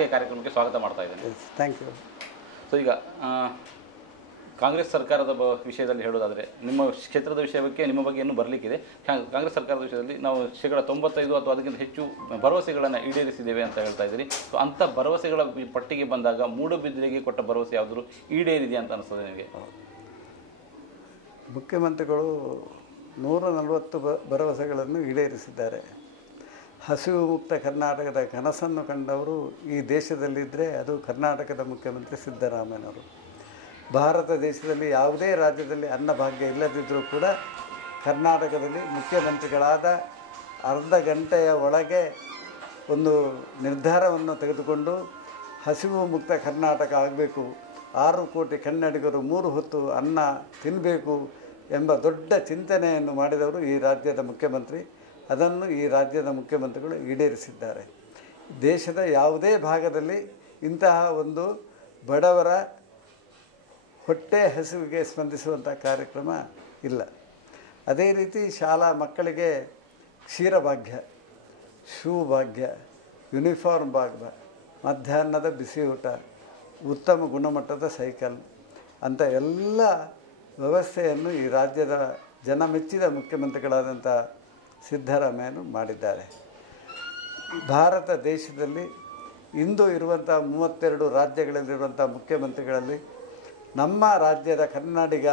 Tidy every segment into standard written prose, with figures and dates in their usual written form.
ಹಾಗೆ ಕಾರ್ಯಕ್ರಮಕ್ಕೆ ಸ್ವಾಗತ ಮಾಡ್ತಾ ಇದ್ದೇನೆ. Thank you. ಸೊ ಈಗ ಕಾಂಗ್ರೆಸ್ ಸರ್ಕಾರದ ವಿಷಯದಲ್ಲಿ ಹೇಳೋದಾದರೆ ನಿಮ್ಮ ಕ್ಷೇತ್ರದ ವಿಷಯಕ್ಕೆ ನಿಮ್ಮ ಬಗ್ಗೆ ಇನ್ನೂ ಬರಲಿಕ್ಕಿದೆ. ಕಾಂಗ್ರೆಸ್ ಸರ್ಕಾರದ ವಿಷಯದಲ್ಲಿ ನಾವು 95% ಅಥವಾ ಅದಕ್ಕಿಂತ ಹೆಚ್ಚು ಭರವಸೆಗಳನ್ನು ಈಡೇರಿಸಿದ್ದೇವೆ ಅಂತ ಹೇಳ್ತಾ ಇದ್ದೀರಿ. ಸೊ ಅಂಥ ಭರವಸೆಗಳ ಪಟ್ಟಿಗೆ ಬಂದಾಗ ಮೂಡುಬಿದಿರೆಗೆ ಕೊಟ್ಟ ಭರವಸೆ ಯಾವುದಾದ್ರು ಈಡೇರಿದೆಯಾ ಅಂತ ಅನಿಸ್ತದೆ ನಿಮಗೆ? ಮುಖ್ಯಮಂತ್ರಿಗಳು 140 ಭರವಸೆಗಳನ್ನು ಈಡೇರಿಸಿದ್ದಾರೆ. ಹಸಿವು ಮುಕ್ತ ಕರ್ನಾಟಕದ ಕನಸನ್ನು ಕಂಡವರು ಈ ದೇಶದಲ್ಲಿದ್ದರೆ ಅದು ಕರ್ನಾಟಕದ ಮುಖ್ಯಮಂತ್ರಿ ಸಿದ್ದರಾಮಯ್ಯನವರು. ಭಾರತ ದೇಶದಲ್ಲಿ ಯಾವುದೇ ರಾಜ್ಯದಲ್ಲಿ ಅನ್ನಭಾಗ್ಯ ಇಲ್ಲದಿದ್ದರೂ ಕೂಡ ಕರ್ನಾಟಕದಲ್ಲಿ ಮುಖ್ಯಮಂತ್ರಿಗಳಾದ ಅರ್ಧ ಗಂಟೆಯ ಒಳಗೆ ಒಂದು ನಿರ್ಧಾರವನ್ನು ತೆಗೆದುಕೊಂಡು ಹಸಿವು ಮುಕ್ತ ಕರ್ನಾಟಕ ಆಗಬೇಕು, 6 ಕೋಟಿ ಕನ್ನಡಿಗರು 3 ಹೊತ್ತು ಅನ್ನ ತಿನ್ನಬೇಕು ಎಂಬ ದೊಡ್ಡ ಚಿಂತನೆಯನ್ನು ಮಾಡಿದವರು ಈ ರಾಜ್ಯದ ಮುಖ್ಯಮಂತ್ರಿ. ಅದನ್ನು ಈ ರಾಜ್ಯದ ಮುಖ್ಯಮಂತ್ರಿಗಳು ಈಡೇರಿಸಿದ್ದಾರೆ. ದೇಶದ ಯಾವುದೇ ಭಾಗದಲ್ಲಿ ಇಂತಹ ಒಂದು ಬಡವರ ಹೊಟ್ಟೆ ಹಸಿವಿಗೆ ಸ್ಪಂದಿಸುವಂಥ ಕಾರ್ಯಕ್ರಮ ಇಲ್ಲ. ಅದೇ ರೀತಿ ಶಾಲಾ ಮಕ್ಕಳಿಗೆ ಕ್ಷೀರಭಾಗ್ಯ, ಶೂ ಭಾಗ್ಯ, ಯೂನಿಫಾರ್ಮ್ ಭಾಗ್ಯ, ಮಧ್ಯಾಹ್ನದ ಬಿಸಿ ಊಟ, ಉತ್ತಮ ಗುಣಮಟ್ಟದ ಸೈಕಲ್ ಅಂತ ಎಲ್ಲ ವ್ಯವಸ್ಥೆಯನ್ನು ಈ ರಾಜ್ಯದ ಜನಮೆಚ್ಚಿದ ಮುಖ್ಯಮಂತ್ರಿಗಳಾದಂಥ ಸಿದ್ದರಾಮಯ್ಯನು ಮಾಡಿದ್ದಾರೆ. ಭಾರತ ದೇಶದಲ್ಲಿ ಇಂದು ಇರುವಂಥ 32 ರಾಜ್ಯಗಳಲ್ಲಿರುವಂಥ ಮುಖ್ಯಮಂತ್ರಿಗಳಲ್ಲಿ ನಮ್ಮ ರಾಜ್ಯದ ಕನ್ನಡಿಗ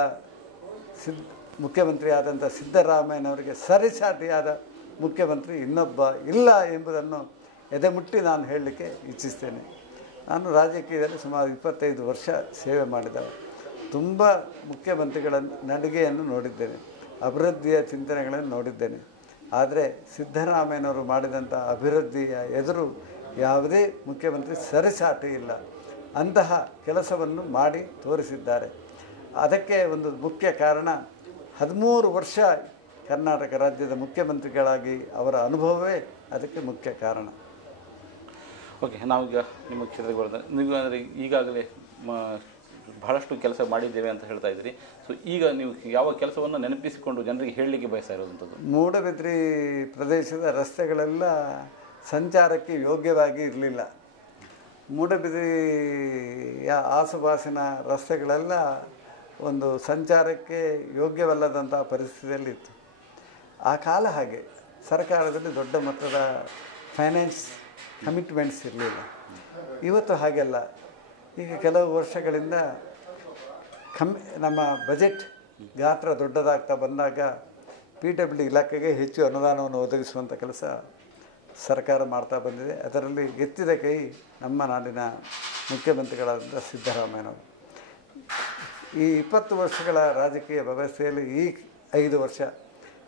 ಮುಖ್ಯಮಂತ್ರಿ ಆದಂಥ ಸಿದ್ದರಾಮಯ್ಯನವರಿಗೆ ಸರಿಸಾಟಿಯಾದ ಮುಖ್ಯಮಂತ್ರಿ ಇನ್ನೊಬ್ಬ ಇಲ್ಲ ಎಂಬುದನ್ನು ಎದೆಮುಟ್ಟಿ ನಾನು ಹೇಳಲಿಕ್ಕೆ ಇಚ್ಛಿಸ್ತೇನೆ. ನಾನು ರಾಜಕೀಯದಲ್ಲಿ ಸುಮಾರು 25 ವರ್ಷ ಸೇವೆ ಮಾಡಿದ ತುಂಬ ಮುಖ್ಯಮಂತ್ರಿಗಳ ನಡಿಗೆಯನ್ನು ನೋಡಿದ್ದೇನೆ, ಅಭಿವೃದ್ಧಿಯ ಚಿಂತನೆಗಳನ್ನು ನೋಡಿದ್ದೇನೆ. ಆದರೆ ಸಿದ್ದರಾಮಯ್ಯನವರು ಮಾಡಿದಂಥ ಅಭಿವೃದ್ಧಿಯ ಎದುರು ಯಾವುದೇ ಮುಖ್ಯಮಂತ್ರಿ ಸರಿಸಾಟಿ ಇಲ್ಲ. ಅಂತಹ ಕೆಲಸವನ್ನು ಮಾಡಿ ತೋರಿಸಿದ್ದಾರೆ. ಅದಕ್ಕೆ ಒಂದು ಮುಖ್ಯ ಕಾರಣ 13 ವರ್ಷ ಕರ್ನಾಟಕ ರಾಜ್ಯದ ಮುಖ್ಯಮಂತ್ರಿಗಳಾಗಿ ಅವರ ಅನುಭವವೇ ಅದಕ್ಕೆ ಮುಖ್ಯ ಕಾರಣ. ಓಕೆ, ನಾವೀಗ ನಿಮ್ಮ ಕ್ಷೇತ್ರಕ್ಕೆ ಬರೋದು, ನೀವು ಅಂದರೆ ಈಗಾಗಲೇ ಬಹಳಷ್ಟು ಕೆಲಸ ಮಾಡಿದ್ದೇವೆ ಅಂತ ಹೇಳ್ತಾ ಇದ್ದೀರಿ. ಸೊ ಈಗ ನೀವು ಯಾವ ಕೆಲಸವನ್ನು ನೆನಪಿಸಿಕೊಂಡು ಜನರಿಗೆ ಹೇಳಲಿಕ್ಕೆ ಬಯಸ್ತಾ ಇರೋದಂಥದ್ದು? ಮೂಡಬಿದ್ರೆ ಪ್ರದೇಶದ ರಸ್ತೆಗಳೆಲ್ಲ ಸಂಚಾರಕ್ಕೆ ಯೋಗ್ಯವಾಗಿ ಇರಲಿಲ್ಲ. ಮೂಡಬಿದ್ರೆಯ ಆಸುಪಾಸಿನ ರಸ್ತೆಗಳೆಲ್ಲ ಒಂದು ಸಂಚಾರಕ್ಕೆ ಯೋಗ್ಯವಲ್ಲದಂಥ ಪರಿಸ್ಥಿತಿಯಲ್ಲಿತ್ತು. ಆ ಕಾಲ ಹಾಗೆ ಸರ್ಕಾರದಲ್ಲಿ ದೊಡ್ಡ ಮೊತ್ತದ ಫೈನಾನ್ಸ್ ಕಮಿಟ್ಮೆಂಟ್ಸ್ ಇರಲಿಲ್ಲ. ಇವತ್ತು ಹಾಗೆಲ್ಲ. ಈಗ ಕೆಲವು ವರ್ಷಗಳಿಂದ ನಮ್ಮ ಬಜೆಟ್ ಗಾತ್ರ ದೊಡ್ಡದಾಗ್ತಾ ಬಂದಾಗ PWD ಇಲಾಖೆಗೆ ಹೆಚ್ಚು ಅನುದಾನವನ್ನು ಒದಗಿಸುವಂಥ ಕೆಲಸ ಸರ್ಕಾರ ಮಾಡ್ತಾ ಬಂದಿದೆ. ಅದರಲ್ಲಿ ಎತ್ತಿದ ಕೈ ನಮ್ಮ ನಾಡಿನ ಮುಖ್ಯಮಂತ್ರಿಗಳಾದಂಥ ಸಿದ್ದರಾಮಯ್ಯನವರು. ಈ 20 ವರ್ಷಗಳ ರಾಜಕೀಯ ವ್ಯವಸ್ಥೆಯಲ್ಲಿ ಈ 5 ವರ್ಷ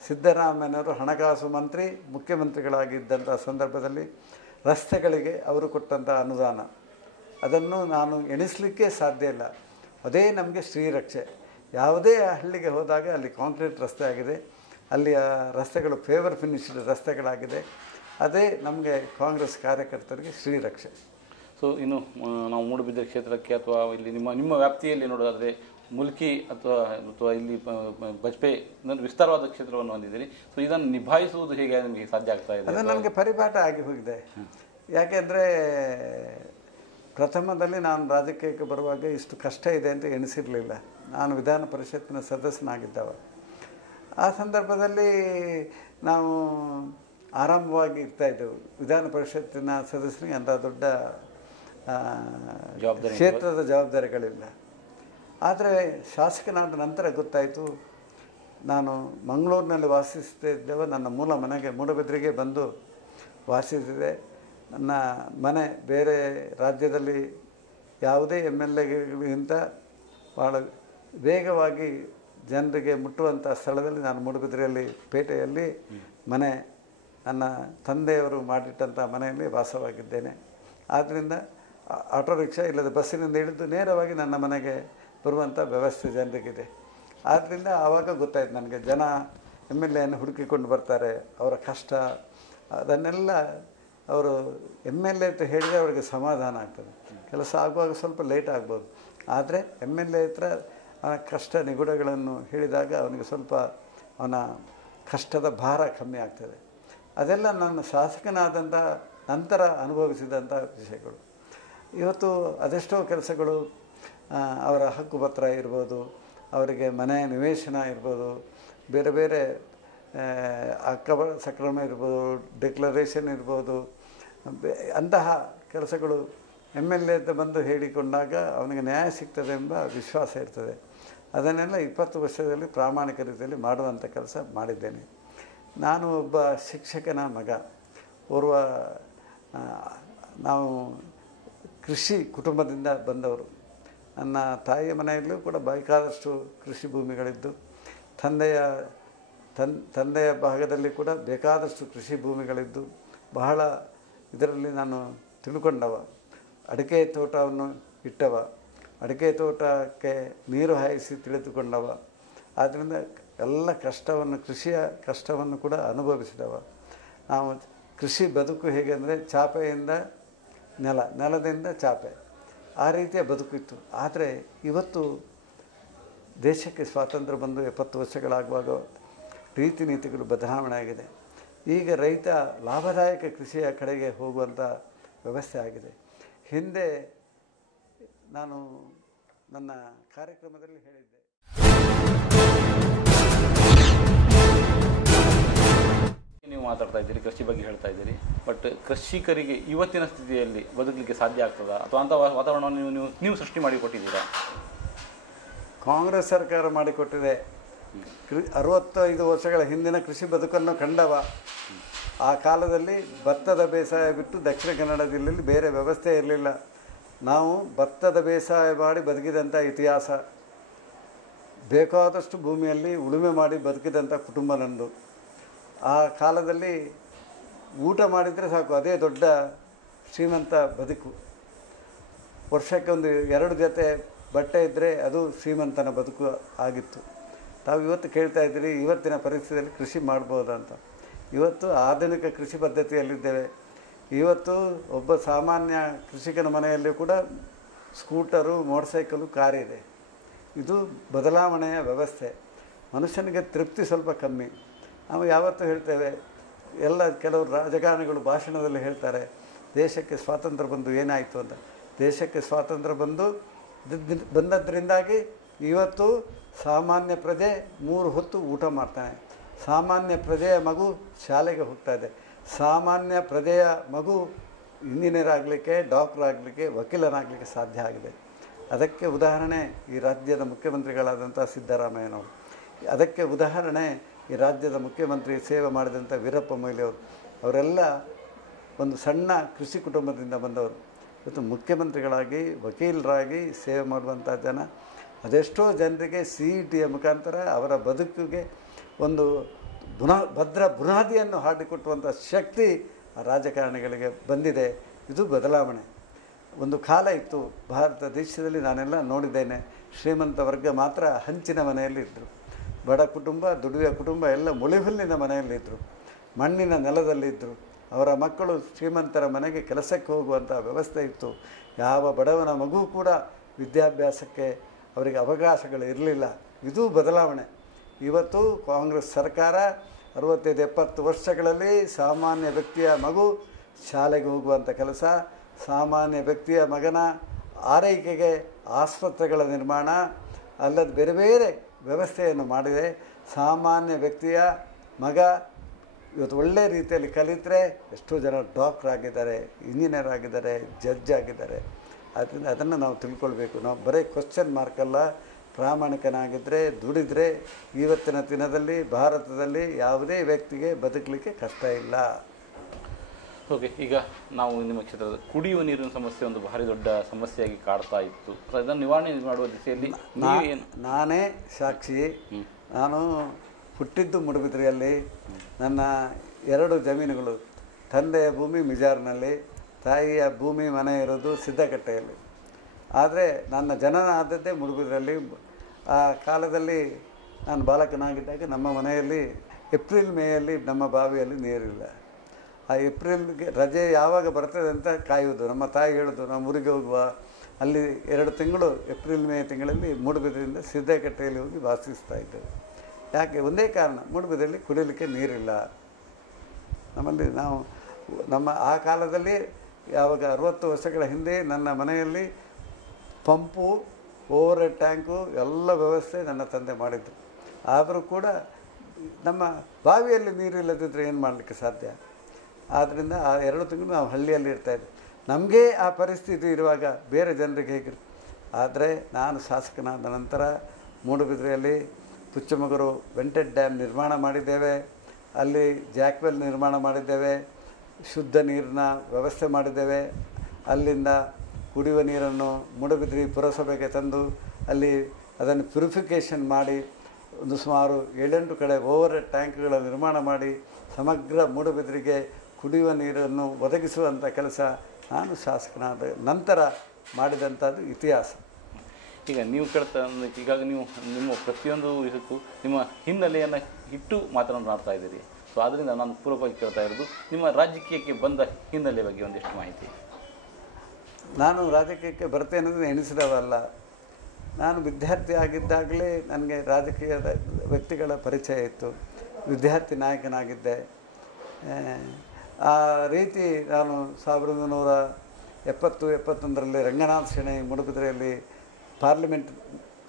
ಸಿದ್ದರಾಮಯ್ಯನವರು ಹಣಕಾಸು ಮಂತ್ರಿ ಮುಖ್ಯಮಂತ್ರಿಗಳಾಗಿದ್ದಂಥ ಸಂದರ್ಭದಲ್ಲಿ ರಸ್ತೆಗಳಿಗೆ ಅವರು ಕೊಟ್ಟಂಥ ಅನುದಾನ ಅದನ್ನು ನಾನು ಎಣಿಸಲಿಕ್ಕೆ ಸಾಧ್ಯ ಇಲ್ಲ. ಅದೇ ನಮಗೆ ಶ್ರೀರಕ್ಷೆ. ಯಾವುದೇ ಹಳ್ಳಿಗೆ ಹೋದಾಗ ಅಲ್ಲಿ ಕಾಂಕ್ರೀಟ್ ರಸ್ತೆ ಆಗಿದೆ, ಅಲ್ಲಿಯ ರಸ್ತೆಗಳು ಫೇವರ್ ಫಿನಿಶ್ಡ್ ರಸ್ತೆಗಳಾಗಿದೆ. ಅದೇ ನಮಗೆ ಕಾಂಗ್ರೆಸ್ ಕಾರ್ಯಕರ್ತರಿಗೆ ಶ್ರೀರಕ್ಷೆ. ಸೊ ಇನ್ನು ನಾವು ಮೂಡುಬಿದಿರೆ ಕ್ಷೇತ್ರಕ್ಕೆ ಅಥವಾ ಇಲ್ಲಿ ನಿಮ್ಮ ವ್ಯಾಪ್ತಿಯಲ್ಲಿ ನೋಡೋದಾದರೆ ಮುಲ್ಕಿ ಅಥವಾ ಇಲ್ಲಿ ಬಜ್ಪೆ ವಿಸ್ತಾರವಾದ ಕ್ಷೇತ್ರವನ್ನು ಹೊಂದಿದ್ದೀರಿ. ಸೊ ಇದನ್ನು ನಿಭಾಯಿಸುವುದು ಹೇಗೆ ನಿಮಗೆ ಸಾಧ್ಯ ಆಗ್ತಾ ಇದೆ? ಅದು ನನಗೆ ಪರಿಪಾಠ ಆಗಿ ಹೋಗಿದೆ. ಯಾಕೆಂದರೆ ಪ್ರಥಮದಲ್ಲಿ ನಾನು ರಾಜಕೀಯಕ್ಕೆ ಬರುವಾಗ ಇಷ್ಟು ಕಷ್ಟ ಇದೆ ಅಂತ ಎಣಿಸಿರಲಿಲ್ಲ. ನಾನು ವಿಧಾನ ಪರಿಷತ್ತಿನ ಸದಸ್ಯನಾಗಿದ್ದವ. ಆ ಸಂದರ್ಭದಲ್ಲಿ ನಾವು ಆರಂಭವಾಗಿ ಇರ್ತಾಯಿದ್ದೆವು. ವಿಧಾನ ಪರಿಷತ್ತಿನ ಸದಸ್ಯನಿಗೆ ಅಂಥ ದೊಡ್ಡ ಕ್ಷೇತ್ರದ ಜವಾಬ್ದಾರಿಗಳಿಲ್ಲ. ಆದರೆ ಶಾಸಕನಾದ ನಂತರ ಗೊತ್ತಾಯಿತು, ನಾನು ಮಂಗಳೂರಿನಲ್ಲಿ ವಾಸಿಸ್ತಿದ್ದೆವು. ನನ್ನ ಮೂಲ ಮನೆಗೆ ಮೂಡುಬಿದ್ರೆಗೆ ಬಂದು ವಾಸಿಸಿದೆ. ನನ್ನ ಮನೆ ಬೇರೆ ರಾಜ್ಯದಲ್ಲಿ ಯಾವುದೇ MLAಗಳಿಗಿಂತ ಭಾಳ ವೇಗವಾಗಿ ಜನರಿಗೆ ಮುಟ್ಟುವಂಥ ಸ್ಥಳದಲ್ಲಿ ನಾನು ಮೂಡುಬಿದ್ರೆಯಲ್ಲಿ ಪೇಟೆಯಲ್ಲಿ ಮನೆ, ನನ್ನ ತಂದೆಯವರು ಮಾಡಿಟ್ಟಂಥ ಮನೆಯಲ್ಲಿ ವಾಸವಾಗಿದ್ದೇನೆ. ಆದ್ದರಿಂದ ಆಟೋ ರಿಕ್ಷಾ ಇಲ್ಲದ ಬಸ್ಸಿನಿಂದ ಇಳಿದು ನೇರವಾಗಿ ನನ್ನ ಮನೆಗೆ ಬರುವಂಥ ವ್ಯವಸ್ಥೆ ಜನರಿಗಿದೆ. ಆದ್ದರಿಂದ ಆವಾಗ ಗೊತ್ತಾಯ್ತು ನನಗೆ, ಜನ MLAಯನ್ನು ಹುಡುಕಿಕೊಂಡು ಬರ್ತಾರೆ, ಅವರ ಕಷ್ಟ ಅದನ್ನೆಲ್ಲ ಅವರು MLA ಅಂತ ಹೇಳಿದರೆ ಅವರಿಗೆ ಸಮಾಧಾನ ಆಗ್ತದೆ. ಕೆಲಸ ಆಗುವಾಗ ಸ್ವಲ್ಪ ಲೇಟ್ ಆಗ್ಬೋದು, ಆದರೆ MLA ಹತ್ರ ಕಷ್ಟ ನಿಗೂಢಗಳನ್ನು ಹೇಳಿದಾಗ ಅವನಿಗೆ ಸ್ವಲ್ಪ ಅವನ ಕಷ್ಟದ ಭಾರ ಕಮ್ಮಿ ಆಗ್ತದೆ. ಅದೆಲ್ಲ ನನ್ನ ಶಾಸಕನಾದಂಥ ನಂತರ ಅನುಭವಿಸಿದಂಥ ವಿಷಯಗಳು. ಇವತ್ತು ಅದೆಷ್ಟೋ ಕೆಲಸಗಳು ಅವರ ಹಕ್ಕುಪತ್ರ ಇರ್ಬೋದು, ಅವರಿಗೆ ಮನೆ ನಿವೇಶನ ಇರ್ಬೋದು, ಬೇರೆ ಬೇರೆ ಅಕ್ರಮ ಸಕ್ರಮ ಇರ್ಬೋದು, ಡಿಕ್ಲರೇಷನ್ ಇರ್ಬೋದು, ಅಂತಹ ಕೆಲಸಗಳು MLA ಬಂದು ಹೇಳಿಕೊಂಡಾಗ ಅವನಿಗೆ ನ್ಯಾಯ ಸಿಗ್ತದೆ ಎಂಬ ವಿಶ್ವಾಸ ಇರ್ತದೆ. ಅದನ್ನೆಲ್ಲ 20 ವರ್ಷದಲ್ಲಿ ಪ್ರಾಮಾಣಿಕ ರೀತಿಯಲ್ಲಿ ಮಾಡುವಂಥ ಕೆಲಸ ಮಾಡಿದ್ದೇನೆ. ನಾನು ಒಬ್ಬ ಶಿಕ್ಷಕನ ಮಗ. ನಾವು ಕೃಷಿ ಕುಟುಂಬದಿಂದ ಬಂದವರು. ನನ್ನ ತಾಯಿಯ ಮನೆಯಲ್ಲೂ ಕೂಡ ಬೇಕಾದಷ್ಟು ಕೃಷಿ ಭೂಮಿಗಳಿದ್ದು, ತಂದೆಯ ಭಾಗದಲ್ಲಿ ಕೂಡ ಬೇಕಾದಷ್ಟು ಕೃಷಿ ಭೂಮಿಗಳಿದ್ದು, ಬಹಳ ಇದರಲ್ಲಿ ನಾನು ತಿಳ್ಕೊಂಡವ. ಅಡಿಕೆ ತೋಟವನ್ನು ಇಟ್ಟವ, ಅಡಿಕೆ ತೋಟಕ್ಕೆ ನೀರು ಹಾಯಿಸಿ ತಿಳಿದುಕೊಂಡವ. ಆದ್ದರಿಂದ ಎಲ್ಲ ಕೃಷಿಯ ಕಷ್ಟವನ್ನು ಕೂಡ ಅನುಭವಿಸಿದವ. ನಾವು ಕೃಷಿ ಬದುಕು ಹೇಗೆ ಅಂದರೆ ಚಾಪೆಯಿಂದ ನೆಲದಿಂದ ಚಾಪೆ, ಆ ರೀತಿಯ ಬದುಕಿತ್ತು. ಆದರೆ ಇವತ್ತು ದೇಶಕ್ಕೆ ಸ್ವಾತಂತ್ರ್ಯ ಬಂದು 70 ವರ್ಷಗಳಾಗುವಾಗ ರೀತಿ ನೀತಿಗಳು ಬದಲಾವಣೆ ಆಗಿದೆ. ಈಗ ರೈತ ಲಾಭದಾಯಕ ಕೃಷಿಯ ಕಡೆಗೆ ಹೋಗುವಂಥ ವ್ಯವಸ್ಥೆ ಆಗಿದೆ. ಹಿಂದೆ ನಾನು ನನ್ನ ಕಾರ್ಯಕ್ರಮದಲ್ಲಿ ಹೇಳಿದ್ದೆ, ನೀವು ಮಾತಾಡ್ತಾ ಇದ್ದೀರಿ, ಕೃಷಿ ಬಗ್ಗೆ ಹೇಳ್ತಾ ಇದ್ದೀರಿ. ಬಟ್ ಕೃಷಿಕರಿಗೆ ಇವತ್ತಿನ ಸ್ಥಿತಿಯಲ್ಲಿ ಬದುಕಲಿಕ್ಕೆ ಸಾಧ್ಯ ಆಗ್ತದಾ, ಅಥವಾ ಅಂಥ ವಾತಾವರಣವನ್ನು ನೀವು ಸೃಷ್ಟಿ ಮಾಡಿಕೊಟ್ಟಿದ್ದೀರಾ? ಕಾಂಗ್ರೆಸ್ ಸರ್ಕಾರ ಮಾಡಿಕೊಟ್ಟಿದೆ. 65 ವರ್ಷಗಳ ಹಿಂದಿನ ಕೃಷಿ ಬದುಕನ್ನು ಕಂಡವ. ಆ ಕಾಲದಲ್ಲಿ ಭತ್ತದ ಬೇಸಾಯ ಬಿಟ್ಟು ದಕ್ಷಿಣ ಕನ್ನಡ ಜಿಲ್ಲೆಯಲ್ಲಿ ಬೇರೆ ವ್ಯವಸ್ಥೆ ಇರಲಿಲ್ಲ. ನಾವು ಭತ್ತದ ಬೇಸಾಯ ಮಾಡಿ ಬದುಕಿದಂಥ ಇತಿಹಾಸ, ಬೇಕಾದಷ್ಟು ಭೂಮಿಯಲ್ಲಿ ಉಳುಮೆ ಮಾಡಿ ಬದುಕಿದಂಥ ಕುಟುಂಬ ನಂದು. ಆ ಕಾಲದಲ್ಲಿ ಊಟ ಮಾಡಿದರೆ ಸಾಕು, ಅದೇ ದೊಡ್ಡ ಶ್ರೀಮಂತ ಬದುಕು. ವರ್ಷಕ್ಕೆ 1-2 ಜೊತೆ ಬಟ್ಟೆ ಇದ್ದರೆ ಅದು ಶ್ರೀಮಂತನ ಬದುಕು ಆಗಿತ್ತು. ತಾವು ಇವತ್ತು ಕೇಳ್ತಾ ಇದ್ದೀರಿ ಇವತ್ತಿನ ಪರಿಸ್ಥಿತಿಯಲ್ಲಿ ಕೃಷಿ ಮಾಡ್ಬೋದು ಅಂತ. ಇವತ್ತು ಆಧುನಿಕ ಕೃಷಿ ಪದ್ಧತಿಯಲ್ಲಿದ್ದೇವೆ. ಇವತ್ತು ಒಬ್ಬ ಸಾಮಾನ್ಯ ಕೃಷಿಕನ ಮನೆಯಲ್ಲಿ ಕೂಡ ಸ್ಕೂಟರು, ಮೋಟರ್ ಸೈಕಲು, ಕಾರಿದೆ. ಇದು ಬದಲಾವಣೆಯ ವ್ಯವಸ್ಥೆ. ಮನುಷ್ಯನಿಗೆ ತೃಪ್ತಿ ಸ್ವಲ್ಪ ಕಮ್ಮಿ. ನಾವು ಯಾವತ್ತೂ ಹೇಳ್ತೇವೆ, ಕೆಲವರು ರಾಜಕಾರಣಿಗಳು ಭಾಷಣದಲ್ಲಿ ಹೇಳ್ತಾರೆ, ದೇಶಕ್ಕೆ ಸ್ವಾತಂತ್ರ್ಯ ಬಂದು ಏನಾಯಿತು ಅಂತ. ದೇಶಕ್ಕೆ ಸ್ವಾತಂತ್ರ್ಯ ಬಂದದ್ರಿಂದಾಗಿ ಇವತ್ತು ಸಾಮಾನ್ಯ ಪ್ರಜೆ 3 ಹೊತ್ತು ಊಟ ಮಾಡ್ತಾನೆ. ಸಾಮಾನ್ಯ ಪ್ರಜೆಯ ಮಗು ಶಾಲೆಗೆ ಹೋಗ್ತಾ ಇದೆ. ಸಾಮಾನ್ಯ ಪ್ರಜೆಯ ಮಗು ಇಂಜಿನಿಯರ್ ಆಗಲಿಕ್ಕೆ, ಡಾಕ್ಟರ್ ಆಗಲಿಕ್ಕೆ, ವಕೀಲನಾಗಲಿಕ್ಕೆ ಸಾಧ್ಯ ಆಗಿದೆ. ಅದಕ್ಕೆ ಉದಾಹರಣೆ ಈ ರಾಜ್ಯದ ಮುಖ್ಯಮಂತ್ರಿಗಳಾದಂಥ ಸಿದ್ದರಾಮಯ್ಯನವರು. ಅದಕ್ಕೆ ಉದಾಹರಣೆ ಈ ರಾಜ್ಯದ ಮುಖ್ಯಮಂತ್ರಿ ಸೇವೆ ಮಾಡಿದಂಥ ವೀರಪ್ಪ ಮೊಯ್ಲಿಯವರು. ಅವರೆಲ್ಲ ಒಂದು ಸಣ್ಣ ಕೃಷಿ ಕುಟುಂಬದಿಂದ ಬಂದವರು. ಇವತ್ತು ಮುಖ್ಯಮಂತ್ರಿಗಳಾಗಿ, ವಕೀಲರಾಗಿ ಸೇವೆ ಮಾಡುವಂಥ ಜನ. ಅದೆಷ್ಟೋ ಜನರಿಗೆ CETಯ ಮುಖಾಂತರ ಅವರ ಬದುಕಿಗೆ ಒಂದು ಭದ್ರ ಬುನಾದಿಯನ್ನು ಹಾಡಿಕೊಟ್ಟುವಂಥ ಶಕ್ತಿ ಆ ರಾಜಕಾರಣಿಗಳಿಗೆ ಬಂದಿದೆ. ಇದು ಬದಲಾವಣೆ. ಒಂದು ಕಾಲ ಇತ್ತು ಭಾರತ ದೇಶದಲ್ಲಿ, ನಾನೆಲ್ಲ ನೋಡಿದ್ದೇನೆ, ಶ್ರೀಮಂತ ವರ್ಗ ಮಾತ್ರ ಹಂಚಿನ ಮನೆಯಲ್ಲಿ ಇದ್ದರು. ಬಡ ಕುಟುಂಬ, ದುಡಿಯುವ ಕುಟುಂಬ ಎಲ್ಲ ಮುಳಿಹುಲ್ಲಿನ ಮನೆಯಲ್ಲಿದ್ದರು, ಮಣ್ಣಿನ ನೆಲದಲ್ಲಿದ್ದರು. ಅವರ ಮಕ್ಕಳು ಶ್ರೀಮಂತರ ಮನೆಗೆ ಕೆಲಸಕ್ಕೆ ಹೋಗುವಂಥ ವ್ಯವಸ್ಥೆ ಇತ್ತು. ಯಾವ ಬಡವನ ಮಗು ಕೂಡ ವಿದ್ಯಾಭ್ಯಾಸಕ್ಕೆ ಅವರಿಗೆ ಅವಕಾಶಗಳು ಇರಲಿಲ್ಲ. ಇದು ಬದಲಾವಣೆ. ಇವತ್ತು ಕಾಂಗ್ರೆಸ್ ಸರ್ಕಾರ 65-70 ವರ್ಷಗಳಲ್ಲಿ ಸಾಮಾನ್ಯ ವ್ಯಕ್ತಿಯ ಮಗು ಶಾಲೆಗೆ ಹೋಗುವಂಥ ಕೆಲಸ, ಸಾಮಾನ್ಯ ವ್ಯಕ್ತಿಯ ಮಗನ ಆರೈಕೆಗೆ ಆಸ್ಪತ್ರೆಗಳ ನಿರ್ಮಾಣ, ಅಲ್ಲದೆ ಬೇರೆ ಬೇರೆ ವ್ಯವಸ್ಥೆಯನ್ನು ಮಾಡಿದೆ. ಸಾಮಾನ್ಯ ವ್ಯಕ್ತಿಯ ಮಗ ಇವತ್ತು ಒಳ್ಳೆಯ ರೀತಿಯಲ್ಲಿ ಕಲಿತರೆ ಎಷ್ಟೋ ಜನ ಡಾಕ್ಟರ್ ಆಗಿದ್ದಾರೆ, ಇಂಜಿನಿಯರ್ ಆಗಿದ್ದಾರೆ, ಜಡ್ಜ್ ಆಗಿದ್ದಾರೆ. ಆದ್ದರಿಂದ ಅದನ್ನು ನಾವು ತಿಳ್ಕೊಳ್ಬೇಕು. ನಾವು ಬರೀ ಕ್ವಶ್ಚನ್ ಮಾರ್ಕಲ್ಲ, ಪ್ರಾಮಾಣಿಕನಾಗಿದ್ದರೆ, ದುಡಿದರೆ ಇವತ್ತಿನ ದಿನದಲ್ಲಿ ಭಾರತದಲ್ಲಿ ಯಾವುದೇ ವ್ಯಕ್ತಿಗೆ ಬದುಕಲಿಕ್ಕೆ ಕಷ್ಟ ಇಲ್ಲ. ಓಕೆ, ಈಗ ನಾವು ನಿಮ್ಮ ಕ್ಷೇತ್ರದ ಕುಡಿಯುವ ನೀರಿನ ಸಮಸ್ಯೆ ಒಂದು ಭಾರಿ ದೊಡ್ಡ ಸಮಸ್ಯೆಯಾಗಿ ಕಾಡ್ತಾ ಇತ್ತು. ಅದನ್ನು ನಿವಾರಣೆ ಮಾಡುವ ದಿಸೆಯಲ್ಲಿ ನಾನೇ ಸಾಕ್ಷಿ. ನಾನು ಹುಟ್ಟಿದ್ದು ಮೂಡುಬಿದ್ರೆಯಲ್ಲಿ. ನನ್ನ 2 ಜಮೀನುಗಳು, ತಂದೆಯ ಭೂಮಿ ಮಿಜಾರ್ನಲ್ಲಿ, ತಾಯಿಯ ಭೂಮಿ ಮನೆ ಇರೋದು ಸಿದ್ದಕಟ್ಟೆಯಲ್ಲಿ. ಆದರೆ ನನ್ನ ಜನನ ಆದದ್ದೇ ಮೂಡುಬಿದ್ರೆಯಲ್ಲಿ. ಆ ಕಾಲದಲ್ಲಿ ನಾನು ಬಾಲಕನಾಗಿದ್ದಾಗ ನಮ್ಮ ಮನೆಯಲ್ಲಿ ಏಪ್ರಿಲ್ ಮೇಯಲ್ಲಿ ನಮ್ಮ ಬಾವಿಯಲ್ಲಿ ನೀರಿಲ್ಲ. ಆ ಏಪ್ರಿಲ್ಗೆ ರಜೆ ಯಾವಾಗ ಬರ್ತದೆ ಅಂತ ಕಾಯುವುದು. ನಮ್ಮ ತಾಯಿ ಹೇಳೋದು, ನಾವು ಊರಿಗೆ ಹೋಗುವ, ಅಲ್ಲಿ 2 ತಿಂಗಳು ಏಪ್ರಿಲ್ ಮೇ ತಿಂಗಳಲ್ಲಿ ಮೂಡುಬಿದ್ರೆಯಿಂದ ಸಿದ್ದಕಟ್ಟೆಯಲ್ಲಿ ಹೋಗಿ ವಾಸಿಸ್ತಾ ಇದ್ದೇವೆ. ಯಾಕೆ? ಒಂದೇ ಕಾರಣ, ಮೂಡುಬಿದ್ರೆಯಲ್ಲಿ ಕುಡಿಯಲಿಕ್ಕೆ ನೀರಿಲ್ಲ. ನಮ್ಮಲ್ಲಿ ಆ ಕಾಲದಲ್ಲಿ ಯಾವಾಗ 60 ವರ್ಷಗಳ ಹಿಂದೆ ನನ್ನ ಮನೆಯಲ್ಲಿ ಪಂಪು, ಓವರ್ ಹೆಡ್ ಟ್ಯಾಂಕು ಎಲ್ಲ ವ್ಯವಸ್ಥೆ ನನ್ನ ತಂದೆ ಮಾಡಿದ್ದು. ಆದರೂ ಕೂಡ ನಮ್ಮ ಬಾವಿಯಲ್ಲಿ ನೀರಿಲ್ಲದಿದ್ದರೆ ಏನು ಮಾಡಲಿಕ್ಕೆ ಸಾಧ್ಯ? ಆದ್ದರಿಂದ ಆ 2 ತಿಂಗಳು ನಾವು ಹಳ್ಳಿಯಲ್ಲಿ ಇರ್ತಾಯಿದ್ವಿ. ನಮಗೆ ಆ ಪರಿಸ್ಥಿತಿ ಇರುವಾಗ ಬೇರೆ ಜನರಿಗೆ ಹೇಗಿರು. ಆದರೆ ನಾನು ಶಾಸಕನಾದ ನಂತರ ಮೂಡುಬಿದ್ರೆಯಲ್ಲಿ ಪುಚ್ಚಮಗರು ವೆಂಟೆಡ್ ಡ್ಯಾಮ್ ನಿರ್ಮಾಣ ಮಾಡಿದ್ದೇವೆ, ಅಲ್ಲಿ ಜಾಕ್ವೆಲ್ ನಿರ್ಮಾಣ ಮಾಡಿದ್ದೇವೆ, ಶುದ್ಧ ನೀರಿನ ವ್ಯವಸ್ಥೆ ಮಾಡಿದ್ದೇವೆ. ಅಲ್ಲಿಂದ ಕುಡಿಯುವ ನೀರನ್ನು ಮೂಡುಬಿದ್ರೆ ಪುರಸಭೆಗೆ ತಂದು ಅಲ್ಲಿ ಅದನ್ನು ಪ್ಯೂರಿಫಿಕೇಷನ್ ಮಾಡಿ ಒಂದು ಸುಮಾರು 7-8 ಕಡೆ ಓವರ್ ಹೆಡ್ ಟ್ಯಾಂಕ್ಗಳ ನಿರ್ಮಾಣ ಮಾಡಿ ಸಮಗ್ರ ಮೂಡುಬಿದ್ರೆಗೆ ಕುಡಿಯುವ ನೀರನ್ನು ಒದಗಿಸುವಂಥ ಕೆಲಸ ನಾನು ಶಾಸಕನಾದ ನಂತರ ಮಾಡಿದಂಥದ್ದು ಇತಿಹಾಸ. ಈಗ ನೀವು ಕೇಳ್ತಾ ಈಗಾಗ ನೀವು ನಿಮ್ಮ ಪ್ರತಿಯೊಂದು ಇದಕ್ಕೂ ನಿಮ್ಮ ಹಿನ್ನೆಲೆಯನ್ನು ಇಟ್ಟು ಮಾತನಾಡ್ತಾ ಇದ್ದೀರಿ. ಸೊ ಆದ್ದರಿಂದ ನಾನು ಪೂರ್ವಕವಾಗಿ ಕೇಳ್ತಾ ಇರೋದು ನಿಮ್ಮ ರಾಜಕೀಯಕ್ಕೆ ಬಂದ ಹಿನ್ನೆಲೆ ಬಗ್ಗೆ ಒಂದಿಷ್ಟು ಮಾಹಿತಿ. ನಾನು ರಾಜಕೀಯಕ್ಕೆ ಬರ್ತೇನೆ ಅಂದರೆ ಎಣಿಸಿದವಲ್ಲ. ನಾನು ವಿದ್ಯಾರ್ಥಿ ಆಗಿದ್ದಾಗಲೇ ನನಗೆ ರಾಜಕೀಯದ ವ್ಯಕ್ತಿಗಳ ಪರಿಚಯ ಇತ್ತು. ವಿದ್ಯಾರ್ಥಿ ನಾಯಕನಾಗಿದ್ದೆ. ಆ ರೀತಿ ನಾನು 1970-71ರಲ್ಲಿ ರಂಗನಾಥ ಶೆಣೈ ಮೂಡುಬಿದ್ರೆಯಲ್ಲಿ ಪಾರ್ಲಿಮೆಂಟ್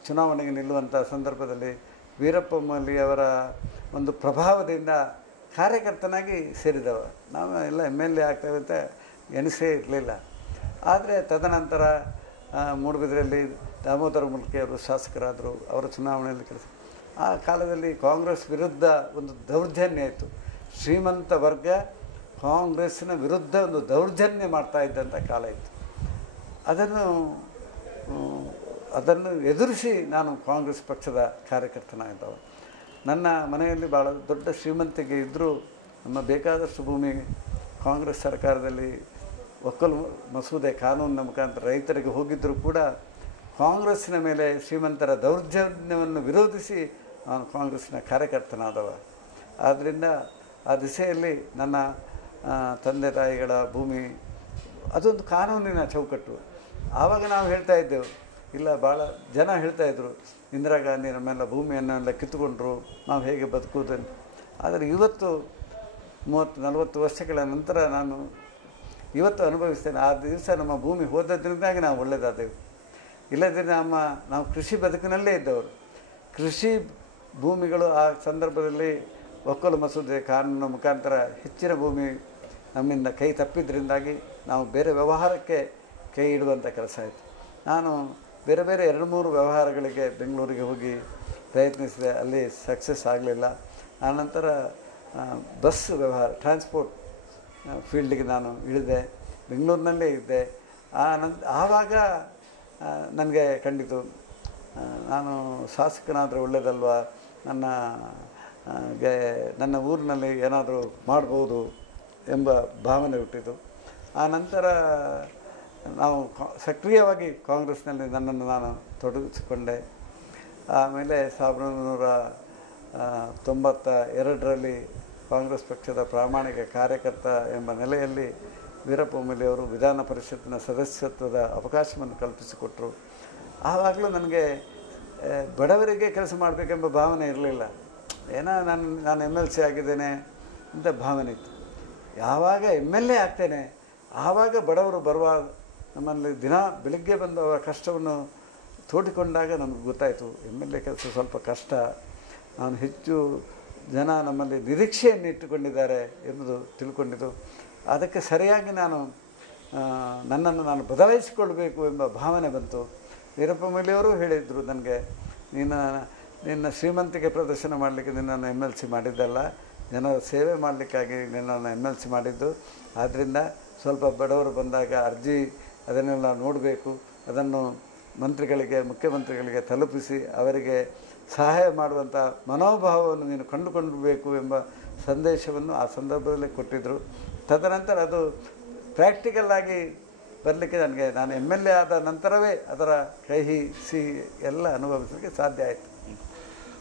ಚುನಾವಣೆಗೆ ನಿಲ್ಲುವಂಥ ಸಂದರ್ಭದಲ್ಲಿ ವೀರಪ್ಪ ಮೊಯ್ಲಿಯವರ ಒಂದು ಪ್ರಭಾವದಿಂದ ಕಾರ್ಯಕರ್ತನಾಗಿ ಸೇರಿದವ. ನಾವು ಎಲ್ಲ MLA ಆಗ್ತೇವೆ ಅಂತ ಎಣಿಸೇ ಇರಲಿಲ್ಲ. ಆದರೆ ತದನಂತರ ಮೂಡುಬಿದ್ರೆಯಲ್ಲಿ ದಾಮೋದರ ಮುಲ್ಕಿಯವರು ಶಾಸಕರಾದರು. ಅವರ ಚುನಾವಣೆಯಲ್ಲಿ ಕೆಲಸ. ಆ ಕಾಲದಲ್ಲಿ ಕಾಂಗ್ರೆಸ್ ವಿರುದ್ಧ ಒಂದು ದೌರ್ಜನ್ಯ ಇತ್ತು. ಶ್ರೀಮಂತ ವರ್ಗ ಕಾಂಗ್ರೆಸ್ಸಿನ ವಿರುದ್ಧ ಒಂದು ದೌರ್ಜನ್ಯ ಮಾಡ್ತಾ ಇದ್ದಂಥ ಕಾಲ ಇತ್ತು. ಅದನ್ನು ಎದುರಿಸಿ ನಾನು ಕಾಂಗ್ರೆಸ್ ಪಕ್ಷದ ಕಾರ್ಯಕರ್ತನಾಗಿದ್ದವ. ನನ್ನ ಮನೆಯಲ್ಲಿ ಭಾಳ ದೊಡ್ಡ ಶ್ರೀಮಂತಿಗೆ ಇದ್ದರೂ ನಮ್ಮ ಬೇಕಾದಷ್ಟು ಭೂಮಿ ಕಾಂಗ್ರೆಸ್ ಸರ್ಕಾರದಲ್ಲಿ ಒಕ್ಕಲು ಮಸೂದೆ ಕಾನೂನಿನ ಮುಖಾಂತರ ರೈತರಿಗೆ ಹೋಗಿದ್ದರೂ ಕೂಡ ಕಾಂಗ್ರೆಸ್ಸಿನ ಮೇಲೆ ಶ್ರೀಮಂತರ ದೌರ್ಜನ್ಯವನ್ನು ವಿರೋಧಿಸಿ ನಾನು ಕಾಂಗ್ರೆಸ್ಸಿನ ಕಾರ್ಯಕರ್ತನಾದವ. ಆದ್ದರಿಂದ ಆ ದಿಸೆಯಲ್ಲಿ ನನ್ನ ತಂದೆ ತಾಯಿಗಳ ಭೂಮಿ ಅದೊಂದು ಕಾನೂನಿನ ಚೌಕಟ್ಟು. ಆವಾಗ ನಾವು ಹೇಳ್ತಾ ಇದ್ದೆವು, ಇಲ್ಲ ಭಾಳ ಜನ ಹೇಳ್ತಾಯಿದ್ರು, ಇಂದಿರಾ ಗಾಂಧಿ ನಮ್ಮೆಲ್ಲ ಭೂಮಿಯನ್ನೆಲ್ಲ ಕಿತ್ತುಕೊಂಡ್ರು, ನಾವು ಹೇಗೆ ಬದುಕುವುದನ್ನು. ಆದರೆ ಇವತ್ತು 30-40 ವರ್ಷಗಳ ನಂತರ ನಾನು ಇವತ್ತು ಅನುಭವಿಸ್ತೇನೆ. ಆ ದಿವಸ ನಮ್ಮ ಭೂಮಿ ಹೋದದ್ರಿಂದಾಗಿ ನಾವು ಒಳ್ಳೆಯದಾದೆವು. ಇಲ್ಲದಿದ್ದರೆ ನಾವು ಕೃಷಿ ಬದುಕಿನಲ್ಲೇ ಇದ್ದವರು. ಕೃಷಿ ಭೂಮಿಗಳು ಆ ಸಂದರ್ಭದಲ್ಲಿ ಒಕ್ಕಲು ಮಸೂದೆ ಕಾನೂನಿನ ಮುಖಾಂತರ ಹೆಚ್ಚಿನ ಭೂಮಿ ನಮ್ಮಿಂದ ಕೈ ತಪ್ಪಿದ್ರಿಂದಾಗಿ ನಾವು ಬೇರೆ ವ್ಯವಹಾರಕ್ಕೆ ಕೈ ಇಡುವಂಥ ಕೆಲಸ ಆಯಿತು. ನಾನು ಬೇರೆ 2-3 ವ್ಯವಹಾರಗಳಿಗೆ ಬೆಂಗಳೂರಿಗೆ ಹೋಗಿ ಪ್ರಯತ್ನಿಸಿದೆ, ಅಲ್ಲಿ ಸಕ್ಸಸ್ ಆಗಲಿಲ್ಲ. ಆನಂತರ ಬಸ್ ವ್ಯವಹಾರ, ಟ್ರಾನ್ಸ್ಪೋರ್ಟ್ ಫೀಲ್ಡಿಗೆ ನಾನು ಇಳಿದೆ, ಬೆಂಗಳೂರಿನಲ್ಲೇ ಇದ್ದೆ. ಆವಾಗ ನನಗೆ ಕಂಡಿತು, ನಾನು ಶಾಸಕನಾದರೆ ಒಳ್ಳೆಯದಲ್ವ, ನನ್ನ ಊರಿನಲ್ಲಿ ಏನಾದರೂ ಮಾಡ್ಬೋದು ಎಂಬ ಭಾವನೆ ಹುಟ್ಟಿತು. ಆ ನಂತರ ನಾವು ಸಕ್ರಿಯವಾಗಿ ಕಾಂಗ್ರೆಸ್ನಲ್ಲಿ ನನ್ನನ್ನು ನಾನು ತೊಡಗಿಸಿಕೊಂಡೆ. ಆಮೇಲೆ 1992ರಲ್ಲಿ ಕಾಂಗ್ರೆಸ್ ಪಕ್ಷದ ಪ್ರಾಮಾಣಿಕ ಕಾರ್ಯಕರ್ತ ಎಂಬ ನೆಲೆಯಲ್ಲಿ ವೀರಪ್ಪ ಮೊಯ್ಲಿಯವರು ವಿಧಾನ ಪರಿಷತ್ತಿನ ಸದಸ್ಯತ್ವದ ಅವಕಾಶವನ್ನು ಕಲ್ಪಿಸಿಕೊಟ್ಟರು. ಆವಾಗಲೂ ನನಗೆ ಬಡವರಿಗೆ ಕೆಲಸ ಮಾಡಬೇಕೆಂಬ ಭಾವನೆ ಇರಲಿಲ್ಲ. ಏನೋ ನಾನು MLC ಆಗಿದ್ದೇನೆ ಅಂತ ಭಾವನೆ ಇತ್ತು. ಯಾವಾಗ MLA ಆಗ್ತೇನೆ ಆವಾಗ ಬಡವರು ಬರುವ ನಮ್ಮಲ್ಲಿ ದಿನ ಬೆಳಿಗ್ಗೆ ಬಂದು ಅವರ ಕಷ್ಟವನ್ನು ತೋಡಿಕೊಂಡಾಗ ನಮಗೆ ಗೊತ್ತಾಯಿತು MLA ಕೆಲಸ ಸ್ವಲ್ಪ ಕಷ್ಟ. ನಾನು ಹೆಚ್ಚು ಜನ ನಮ್ಮಲ್ಲಿ ನಿರೀಕ್ಷೆಯನ್ನು ಇಟ್ಟುಕೊಂಡಿದ್ದಾರೆ ಎಂಬುದು ತಿಳ್ಕೊಂಡಿದ್ದು. ಅದಕ್ಕೆ ಸರಿಯಾಗಿ ನನ್ನನ್ನು ನಾನು ಬದಲಾಯಿಸಿಕೊಳ್ಬೇಕು ಎಂಬ ಭಾವನೆ ಬಂತು. ವೀರಪ್ಪ ಮೊಯ್ಲಿಯವರು ಹೇಳಿದರು ನನಗೆ, ನಿನ್ನ ಶ್ರೀಮಂತಿಕೆ ಪ್ರದರ್ಶನ ಮಾಡಲಿಕ್ಕೆ ನಿನ್ನನ್ನು MLC ಮಾಡಿದ್ದಲ್ಲ, ಜನರ ಸೇವೆ ಮಾಡಲಿಕ್ಕಾಗಿ ನಿನ್ನನ್ನು MLC ಮಾಡಿದ್ದು. ಆದ್ದರಿಂದ ಸ್ವಲ್ಪ ಬಡವರು ಬಂದಾಗ ಅರ್ಜಿ ಅದನ್ನೆಲ್ಲ ನೋಡಬೇಕು, ಅದನ್ನು ಮುಖ್ಯಮಂತ್ರಿಗಳಿಗೆ ತಲುಪಿಸಿ ಅವರಿಗೆ ಸಹಾಯ ಮಾಡುವಂಥ ಮನೋಭಾವವನ್ನು ನೀನು ಕಂಡುಕೊಳ್ಳಬೇಕು ಎಂಬ ಸಂದೇಶವನ್ನು ಆ ಸಂದರ್ಭದಲ್ಲಿ ಕೊಟ್ಟಿದ್ದರು. ತದನಂತರ ಅದು ಪ್ರಾಕ್ಟಿಕಲ್ ಆಗಿ ಬರಲಿಕ್ಕೆ ನಾನು MLA ಆದ ನಂತರವೇ ಅದರ ಕಹಿ ಸಿಹಿ ಎಲ್ಲ ಅನುಭವಿಸಲಿಕ್ಕೆ ಸಾಧ್ಯ ಆಯಿತು.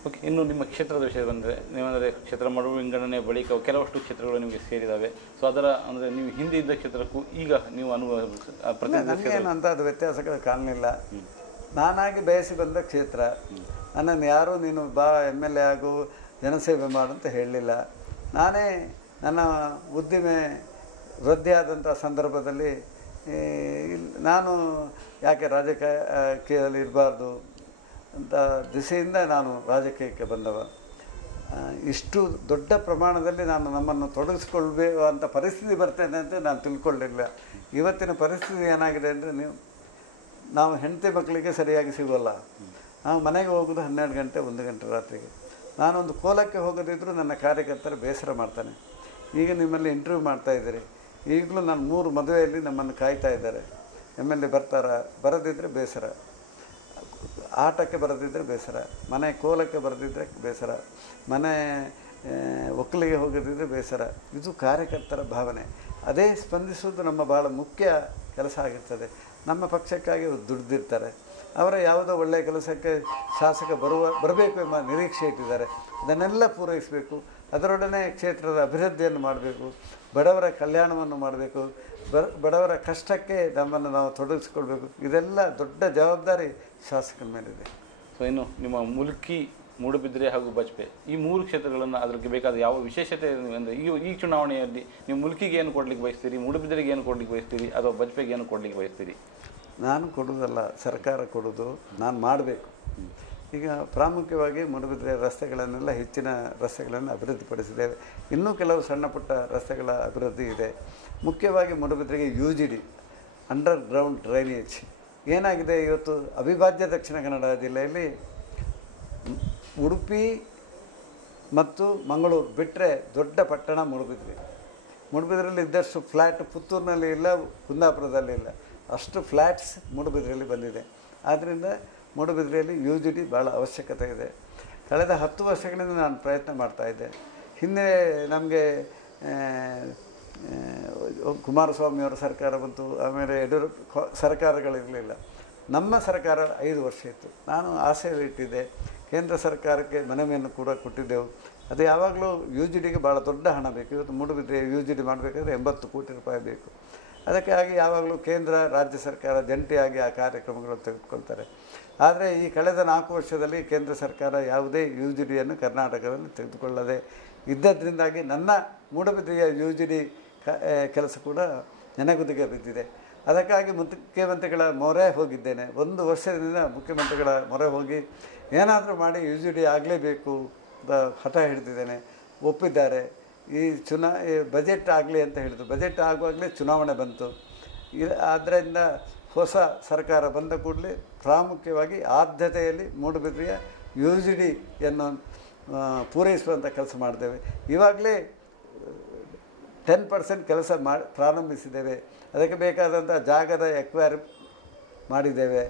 ಓಕೆ, ಇನ್ನು ನಿಮ್ಮ ಕ್ಷೇತ್ರದ ವಿಷಯ ಬಂದರೆ, ನೀವಂದರೆ ಕ್ಷೇತ್ರ ಮರು ವಿಂಗಡಣೆ ಬಳಿಕ ಕೆಲವಷ್ಟು ಕ್ಷೇತ್ರಗಳು ನಿಮಗೆ ಸೇರಿದ್ದಾವೆ. ಸೊ ಅದರ ಅಂದರೆ ನೀವು ಹಿಂದೆ ಇದ್ದ ಕ್ಷೇತ್ರಕ್ಕೂ ಈಗ ನೀವು ನನಗೇನು ಅಂತ ಅದು ವ್ಯತ್ಯಾಸಗಳು ಕಾಣಲಿಲ್ಲ. ನಾನಾಗಿ ಬಯಸಿ ಬಂದ ಕ್ಷೇತ್ರ. ನನ್ನನ್ನು ಯಾರೂ ನೀನು MLA ಆಗು, ಜನಸೇವೆ ಮಾಡು ಅಂತ ಹೇಳಲಿಲ್ಲ. ನಾನೇ ನನ್ನ ಉದ್ದಿಮೆ ವೃದ್ಧಿಯಾದಂಥ ಸಂದರ್ಭದಲ್ಲಿ ನಾನು ಯಾಕೆ ರಾಜಕೀಯದಲ್ಲಿ ಇರಬಾರ್ದು ಅಂತ ದಿಸೆಯಿಂದ ನಾನು ರಾಜಕೀಯಕ್ಕೆ ಬಂದವ. ಇಷ್ಟು ದೊಡ್ಡ ಪ್ರಮಾಣದಲ್ಲಿ ನಾನು ನಮ್ಮನ್ನು ತೊಡಗಿಸ್ಕೊಳ್ಬೇಕು ಅಂತ ಪರಿಸ್ಥಿತಿ ಬರ್ತೇನೆ ಅಂತ ನಾನು ತಿಳ್ಕೊಳ್ಳಿಲ್ಲ. ಇವತ್ತಿನ ಪರಿಸ್ಥಿತಿ ಏನಾಗಿದೆ ಅಂದರೆ, ನಾವು ಹೆಂಡತಿ ಮಕ್ಕಳಿಗೆ ಸರಿಯಾಗಿ ಸಿಗೋಲ್ಲ. ನಾವು ಮನೆಗೆ ಹೋಗೋದು 12 ಗಂಟೆ 1 ಗಂಟೆ ರಾತ್ರಿಗೆ. ನಾನೊಂದು ಕೋಲಕ್ಕೆ ಹೋಗೋದಿದ್ದರೂ ನನ್ನ ಕಾರ್ಯಕರ್ತರು ಬೇಸರ ಮಾಡ್ತಾನೆ. ಈಗ ನಿಮ್ಮಲ್ಲಿ ಇಂಟರ್ವ್ಯೂ ಮಾಡ್ತಾಯಿದ್ದೀರಿ, ಈಗಲೂ ನಾನು 3 ಮದುವೆಯಲ್ಲಿ ನಮ್ಮನ್ನು ಕಾಯ್ತಾ ಇದ್ದಾರೆ. MLA ಬರ್ತಾರಾ, ಬರದಿದ್ದರೆ ಬೇಸರ, ಆಟಕ್ಕೆ ಬರದಿದ್ದರೆ ಬೇಸರ, ಮನೆ ಕೋಲಕ್ಕೆ ಬರದಿದ್ದರೆ ಬೇಸರ, ಮನೆ ಒಕ್ಕಲಿಗೆ ಹೋಗದಿದ್ದರೆ ಬೇಸರ. ಇದು ಕಾರ್ಯಕರ್ತರ ಭಾವನೆ. ಅದೇ ಸ್ಪಂದಿಸುವುದು ನಮ್ಮ ಭಾಳ ಮುಖ್ಯ ಕೆಲಸ ಆಗಿರ್ತದೆ. ನಮ್ಮ ಪಕ್ಷಕ್ಕಾಗಿ ದುಡ್ದಿರ್ತಾರೆ. ಅವರ ಯಾವುದೋ ಒಳ್ಳೆಯ ಕೆಲಸಕ್ಕೆ ಶಾಸಕ ಬರಬೇಕು ಎಂಬ ನಿರೀಕ್ಷೆ ಇಟ್ಟಿದ್ದಾರೆ. ಅದನ್ನೆಲ್ಲ ಪೂರೈಸಬೇಕು. ಅದರೊಡನೆ ಕ್ಷೇತ್ರದ ಅಭಿವೃದ್ಧಿಯನ್ನು ಮಾಡಬೇಕು, ಬಡವರ ಕಲ್ಯಾಣವನ್ನು ಮಾಡಬೇಕು, ಬಡವರ ಕಷ್ಟಕ್ಕೆ ನಮ್ಮನ್ನು ನಾವು ತೊಡಗಿಸ್ಕೊಳ್ಬೇಕು. ಇದೆಲ್ಲ ದೊಡ್ಡ ಜವಾಬ್ದಾರಿ ಶಾಸಕನ ಮೇಲಿದೆ. ಸೊ ಇನ್ನು ನಿಮ್ಮ ಮುಲ್ಕಿ, ಮೂಡುಬಿದ್ರೆ ಹಾಗೂ ಬಜ್ಪೆ ಈ 3 ಕ್ಷೇತ್ರಗಳನ್ನು ಅದಕ್ಕೆ ಬೇಕಾದ ಯಾವ ವಿಶೇಷತೆ ಅಂದರೆ ಈ ಚುನಾವಣೆಯಲ್ಲಿ ನೀವು ಮುಲ್ಕಿಗೆ ಏನು ಕೊಡ್ಲಿಕ್ಕೆ ಬಯಸ್ತೀರಿ, ಮೂಡುಬಿದ್ರೆಗೆ ಏನು ಕೊಡ್ಲಿಕ್ಕೆ ಬಯಸ್ತೀರಿ, ಅಥವಾ ಬಜ್ಪೆಗೆ ಏನು ಕೊಡ್ಲಿಕ್ಕೆ ಬಯಸ್ತೀರಿ? ನಾನು ಕೊಡೋದಲ್ಲ, ಸರ್ಕಾರ ಕೊಡೋದು, ನಾನು ಮಾಡಬೇಕು. ಈಗ ಪ್ರಾಮುಖ್ಯವಾಗಿ ಮೂಡುಬಿದ್ರೆ ರಸ್ತೆಗಳನ್ನೆಲ್ಲ, ಹೆಚ್ಚಿನ ರಸ್ತೆಗಳನ್ನು ಅಭಿವೃದ್ಧಿಪಡಿಸಿದ್ದೇವೆ. ಇನ್ನೂ ಕೆಲವು ಸಣ್ಣ ಪುಟ್ಟ ರಸ್ತೆಗಳ ಅಭಿವೃದ್ಧಿ ಇದೆ. ಮುಖ್ಯವಾಗಿ ಮೂಡುಬಿದ್ರೆಗೆ UGD, ಅಂಡರ್ಗ್ರೌಂಡ್ ಡ್ರೈನೇಜ್ ಏನಾಗಿದೆ. ಇವತ್ತು ಅವಿಭಾಜ್ಯ ದಕ್ಷಿಣ ಕನ್ನಡ ಜಿಲ್ಲೆಯಲ್ಲಿ ಉಡುಪಿ ಮತ್ತು ಮಂಗಳೂರು ಬಿಟ್ಟರೆ ದೊಡ್ಡ ಪಟ್ಟಣ ಮೂಡುಬಿದ್ರೆ. ಮೂಡುಬಿದ್ರೆಯಲ್ಲಿ ಇದ್ದಷ್ಟು ಫ್ಲ್ಯಾಟ್ ಪುತ್ತೂರಿನಲ್ಲಿ ಇಲ್ಲ, ಕುಂದಾಪುರದಲ್ಲಿ ಇಲ್ಲ. ಅಷ್ಟು ಫ್ಲ್ಯಾಟ್ಸ್ ಮೂಡುಬಿದ್ರೆಯಲ್ಲಿ ಬಂದಿದೆ. ಆದ್ದರಿಂದ ಮೂಡುಬಿದ್ರೆಯಲ್ಲಿ UGD ಭಾಳ ಅವಶ್ಯಕತೆ ಇದೆ. ಕಳೆದ 10 ವರ್ಷಗಳಿಂದ ನಾನು ಪ್ರಯತ್ನ ಮಾಡ್ತಾಯಿದ್ದೆ. ಹಿಂದೆ ನಮಗೆ ಕುಮಾರಸ್ವಾಮಿಯವರ ಸರ್ಕಾರ ಬಂತು, ಆಮೇಲೆ ಯಡಿಯೂರಪ್ಪ ಸರ್ಕಾರಗಳಿರಲಿಲ್ಲ. ನಮ್ಮ ಸರ್ಕಾರ 5 ವರ್ಷ ಇತ್ತು. ನಾನು ಆಸೆ ಇಟ್ಟಿದ್ದೆ, ಕೇಂದ್ರ ಸರ್ಕಾರಕ್ಕೆ ಮನವಿಯನ್ನು ಕೂಡ ಕೊಟ್ಟಿದ್ದೆವು. ಅದು ಯಾವಾಗಲೂ UGDಗೆ ಭಾಳ ದೊಡ್ಡ ಹಣ ಬೇಕು. ಇವತ್ತು ಮೂಡುಬಿದ್ರೆ UGD ಮಾಡಬೇಕಾದ್ರೆ 80 ಕೋಟಿ ರೂಪಾಯಿ ಬೇಕು. ಅದಕ್ಕಾಗಿ ಯಾವಾಗಲೂ ಕೇಂದ್ರ ರಾಜ್ಯ ಸರ್ಕಾರ ಜಂಟಿಯಾಗಿ ಆ ಕಾರ್ಯಕ್ರಮಗಳನ್ನು ತೆಗೆದುಕೊಳ್ತಾರೆ. ಆದರೆ ಈ ಕಳೆದ 4 ವರ್ಷದಲ್ಲಿ ಕೇಂದ್ರ ಸರ್ಕಾರ ಯಾವುದೇ UGDಯನ್ನು ಕರ್ನಾಟಕದಲ್ಲಿ ತೆಗೆದುಕೊಳ್ಳದೆ ಇದ್ದದ್ರಿಂದಾಗಿ ನನ್ನ ಮೂಡುಬಿದ್ರೆಯ UGD ಕೆಲಸ ಕೂಡ ನೆನಗುದಿಗೆ ಬಿದ್ದಿದೆ. ಅದಕ್ಕಾಗಿ ಮುಖ್ಯಮಂತ್ರಿಗಳ ಮೊರೆ ಹೋಗಿದ್ದೇನೆ. 1 ವರ್ಷದಿಂದ ಮುಖ್ಯಮಂತ್ರಿಗಳ ಮೊರೆ ಹೋಗಿ ಏನಾದರೂ ಮಾಡಿ UGD ಆಗಲೇಬೇಕು ಅಂತ ಹಠ ಹಿಡಿದಿದ್ದೇನೆ. ಒಪ್ಪಿದ್ದಾರೆ. ಈ ಬಜೆಟ್ ಆಗಲಿ ಅಂತ ಹೇಳಿದ್ರು. ಬಜೆಟ್ ಆಗುವಾಗಲೇ ಚುನಾವಣೆ ಬಂತು. ಆದ್ದರಿಂದ ಹೊಸ ಸರ್ಕಾರ ಬಂದ ಕೂಡಲೇ ಪ್ರಾಮುಖ್ಯವಾಗಿ ಆದ್ಯತೆಯಲ್ಲಿ ಮೂಡುಬಿದ್ರೆಯ UGDಯನ್ನು ಪೂರೈಸುವಂಥ ಕೆಲಸ ಮಾಡಿದ್ದೇವೆ. ಇವಾಗಲೇ 10% ಕೆಲಸ ಪ್ರಾರಂಭಿಸಿದ್ದೇವೆ. ಅದಕ್ಕೆ ಬೇಕಾದಂಥ ಜಾಗದ ಎಕ್ವೈರ್ ಮಾಡಿದ್ದೇವೆ.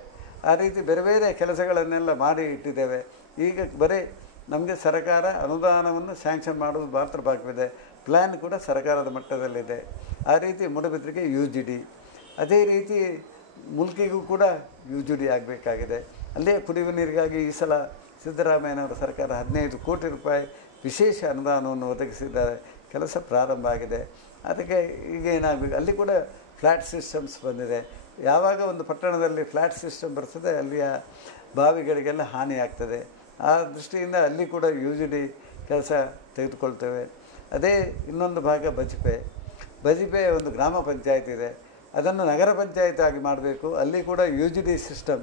ಆ ರೀತಿ ಬೇರೆ ಬೇರೆ ಕೆಲಸಗಳನ್ನೆಲ್ಲ ಮಾಡಿ ಇಟ್ಟಿದ್ದೇವೆ. ಈಗ ಬರೀ ನಮಗೆ ಸರ್ಕಾರ ಅನುದಾನವನ್ನು ಸ್ಯಾಂಕ್ಷನ್ ಮಾಡೋದು ಮಾತ್ರ ಬಾಕಿದೆ. ಪ್ಲ್ಯಾನ್ ಕೂಡ ಸರ್ಕಾರದ ಮಟ್ಟದಲ್ಲಿದೆ. ಆ ರೀತಿ ಮೂಡುಬಿದ್ರೆಗೆ UGD, ಅದೇ ರೀತಿ ಮುಲ್ಕಿಗೂ ಕೂಡ UGD ಆಗಬೇಕಾಗಿದೆ. ಅಲ್ಲೇ ಕುಡಿಯುವ ನೀರಿಗಾಗಿ ಈ ಸಲ ಸಿದ್ದರಾಮಯ್ಯನವರ ಸರ್ಕಾರ 15 ಕೋಟಿ ರೂಪಾಯಿ ವಿಶೇಷ ಅನುದಾನವನ್ನು ಒದಗಿಸಿದ್ದಾರೆ. ಕೆಲಸ ಪ್ರಾರಂಭ ಆಗಿದೆ. ಅದಕ್ಕೆ ಈಗ ಏನಾಗಬೇಕು, ಅಲ್ಲಿ ಕೂಡ ಫ್ಲ್ಯಾಟ್ ಸಿಸ್ಟಮ್ಸ್ ಬಂದಿದೆ. ಯಾವಾಗ ಒಂದು ಪಟ್ಟಣದಲ್ಲಿ ಫ್ಲ್ಯಾಟ್ ಸಿಸ್ಟಮ್ ಬರ್ತದೆ, ಅಲ್ಲಿಯ ಬಾವಿಗಳಿಗೆಲ್ಲ ಹಾನಿ ಆಗ್ತದೆ. ಆ ದೃಷ್ಟಿಯಿಂದ ಅಲ್ಲಿ ಕೂಡ UGD ಕೆಲಸ ತೆಗೆದುಕೊಳ್ತೇವೆ. ಅದೇ ಇನ್ನೊಂದು ಭಾಗ ಬಜ್ಪೆ ಒಂದು ಗ್ರಾಮ ಪಂಚಾಯತ್ ಇದೆ. ಅದನ್ನು ನಗರ ಪಂಚಾಯತ್ ಆಗಿ ಮಾಡಬೇಕು. ಅಲ್ಲಿ ಕೂಡ UGD ಸಿಸ್ಟಮ್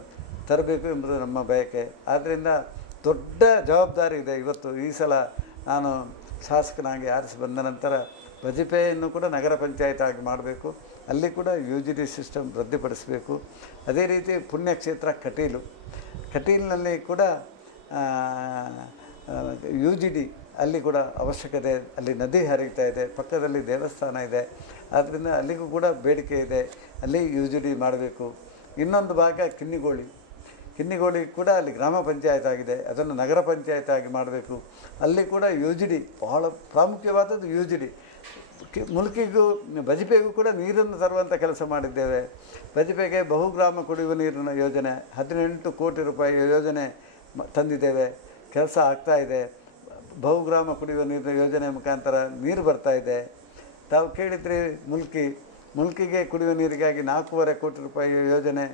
ತರಬೇಕು ಎಂಬುದು ನಮ್ಮ ಬಯಕೆ. ಆದ್ದರಿಂದ ದೊಡ್ಡ ಜವಾಬ್ದಾರಿ ಇದೆ. ಇವತ್ತು ಈ ಸಲ ನಾನು ಶಾಸಕನಾಗಿ ಆರಿಸಿ ಬಂದ ನಂತರ ಬಜ್ಪೆಯನ್ನು ಕೂಡ ನಗರ ಪಂಚಾಯತ್ ಆಗಿ ಮಾಡಬೇಕು. ಅಲ್ಲಿ ಕೂಡ UGD ಸಿಸ್ಟಮ್ ವೃದ್ಧಿಪಡಿಸಬೇಕು. ಅದೇ ರೀತಿ ಪುಣ್ಯಕ್ಷೇತ್ರ ಕಟೀಲಿನಲ್ಲಿ ಕೂಡ UGD ಅಲ್ಲಿ ಕೂಡ ಅವಶ್ಯಕತೆ. ಅಲ್ಲಿ ನದಿ ಹರಿತಾ ಇದೆ, ಪಕ್ಕದಲ್ಲಿ ದೇವಸ್ಥಾನ ಇದೆ. ಆದ್ದರಿಂದ ಅಲ್ಲಿಗೂ ಕೂಡ ಬೇಡಿಕೆ ಇದೆ. ಅಲ್ಲಿ UGD ಮಾಡಬೇಕು. ಇನ್ನೊಂದು ಭಾಗ ಕಿನ್ನಿಗೋಳಿ ಕೂಡ ಅಲ್ಲಿ ಗ್ರಾಮ ಪಂಚಾಯತ್ ಆಗಿದೆ. ಅದನ್ನು ನಗರ ಪಂಚಾಯತ್ ಆಗಿ ಮಾಡಬೇಕು. ಅಲ್ಲಿ ಕೂಡ UGD ಬಹಳ ಪ್ರಾಮುಖ್ಯವಾದದ್ದು. UGD ಮುಲ್ಕಿಗೂ ಬಜ್ಪೆಗೂ ಕೂಡ ನೀರನ್ನು ತರುವಂಥ ಕೆಲಸ ಮಾಡಿದ್ದೇವೆ. ಬಜ್ಪೆಗೆ ಬಹುಗ್ರಾಮ ಕುಡಿಯುವ ನೀರಿನ ಯೋಜನೆ 18 ಕೋಟಿ ರೂಪಾಯಿ ಯೋಜನೆ ತಂದಿದ್ದೇವೆ. ಕೆಲಸ ಆಗ್ತಾಯಿದೆ. ಬಹುಗ್ರಾಮ ಕುಡಿಯುವ ನೀರಿನ ಯೋಜನೆ ಮುಖಾಂತರ ನೀರು ಬರ್ತಾಯಿದೆ. ತಾವು ಕೇಳಿದ್ರಿ ಮುಲ್ಕಿಗೆ ಕುಡಿಯುವ ನೀರಿಗಾಗಿ 4.5 ಕೋಟಿ ರೂಪಾಯಿ ಯೋಜನೆ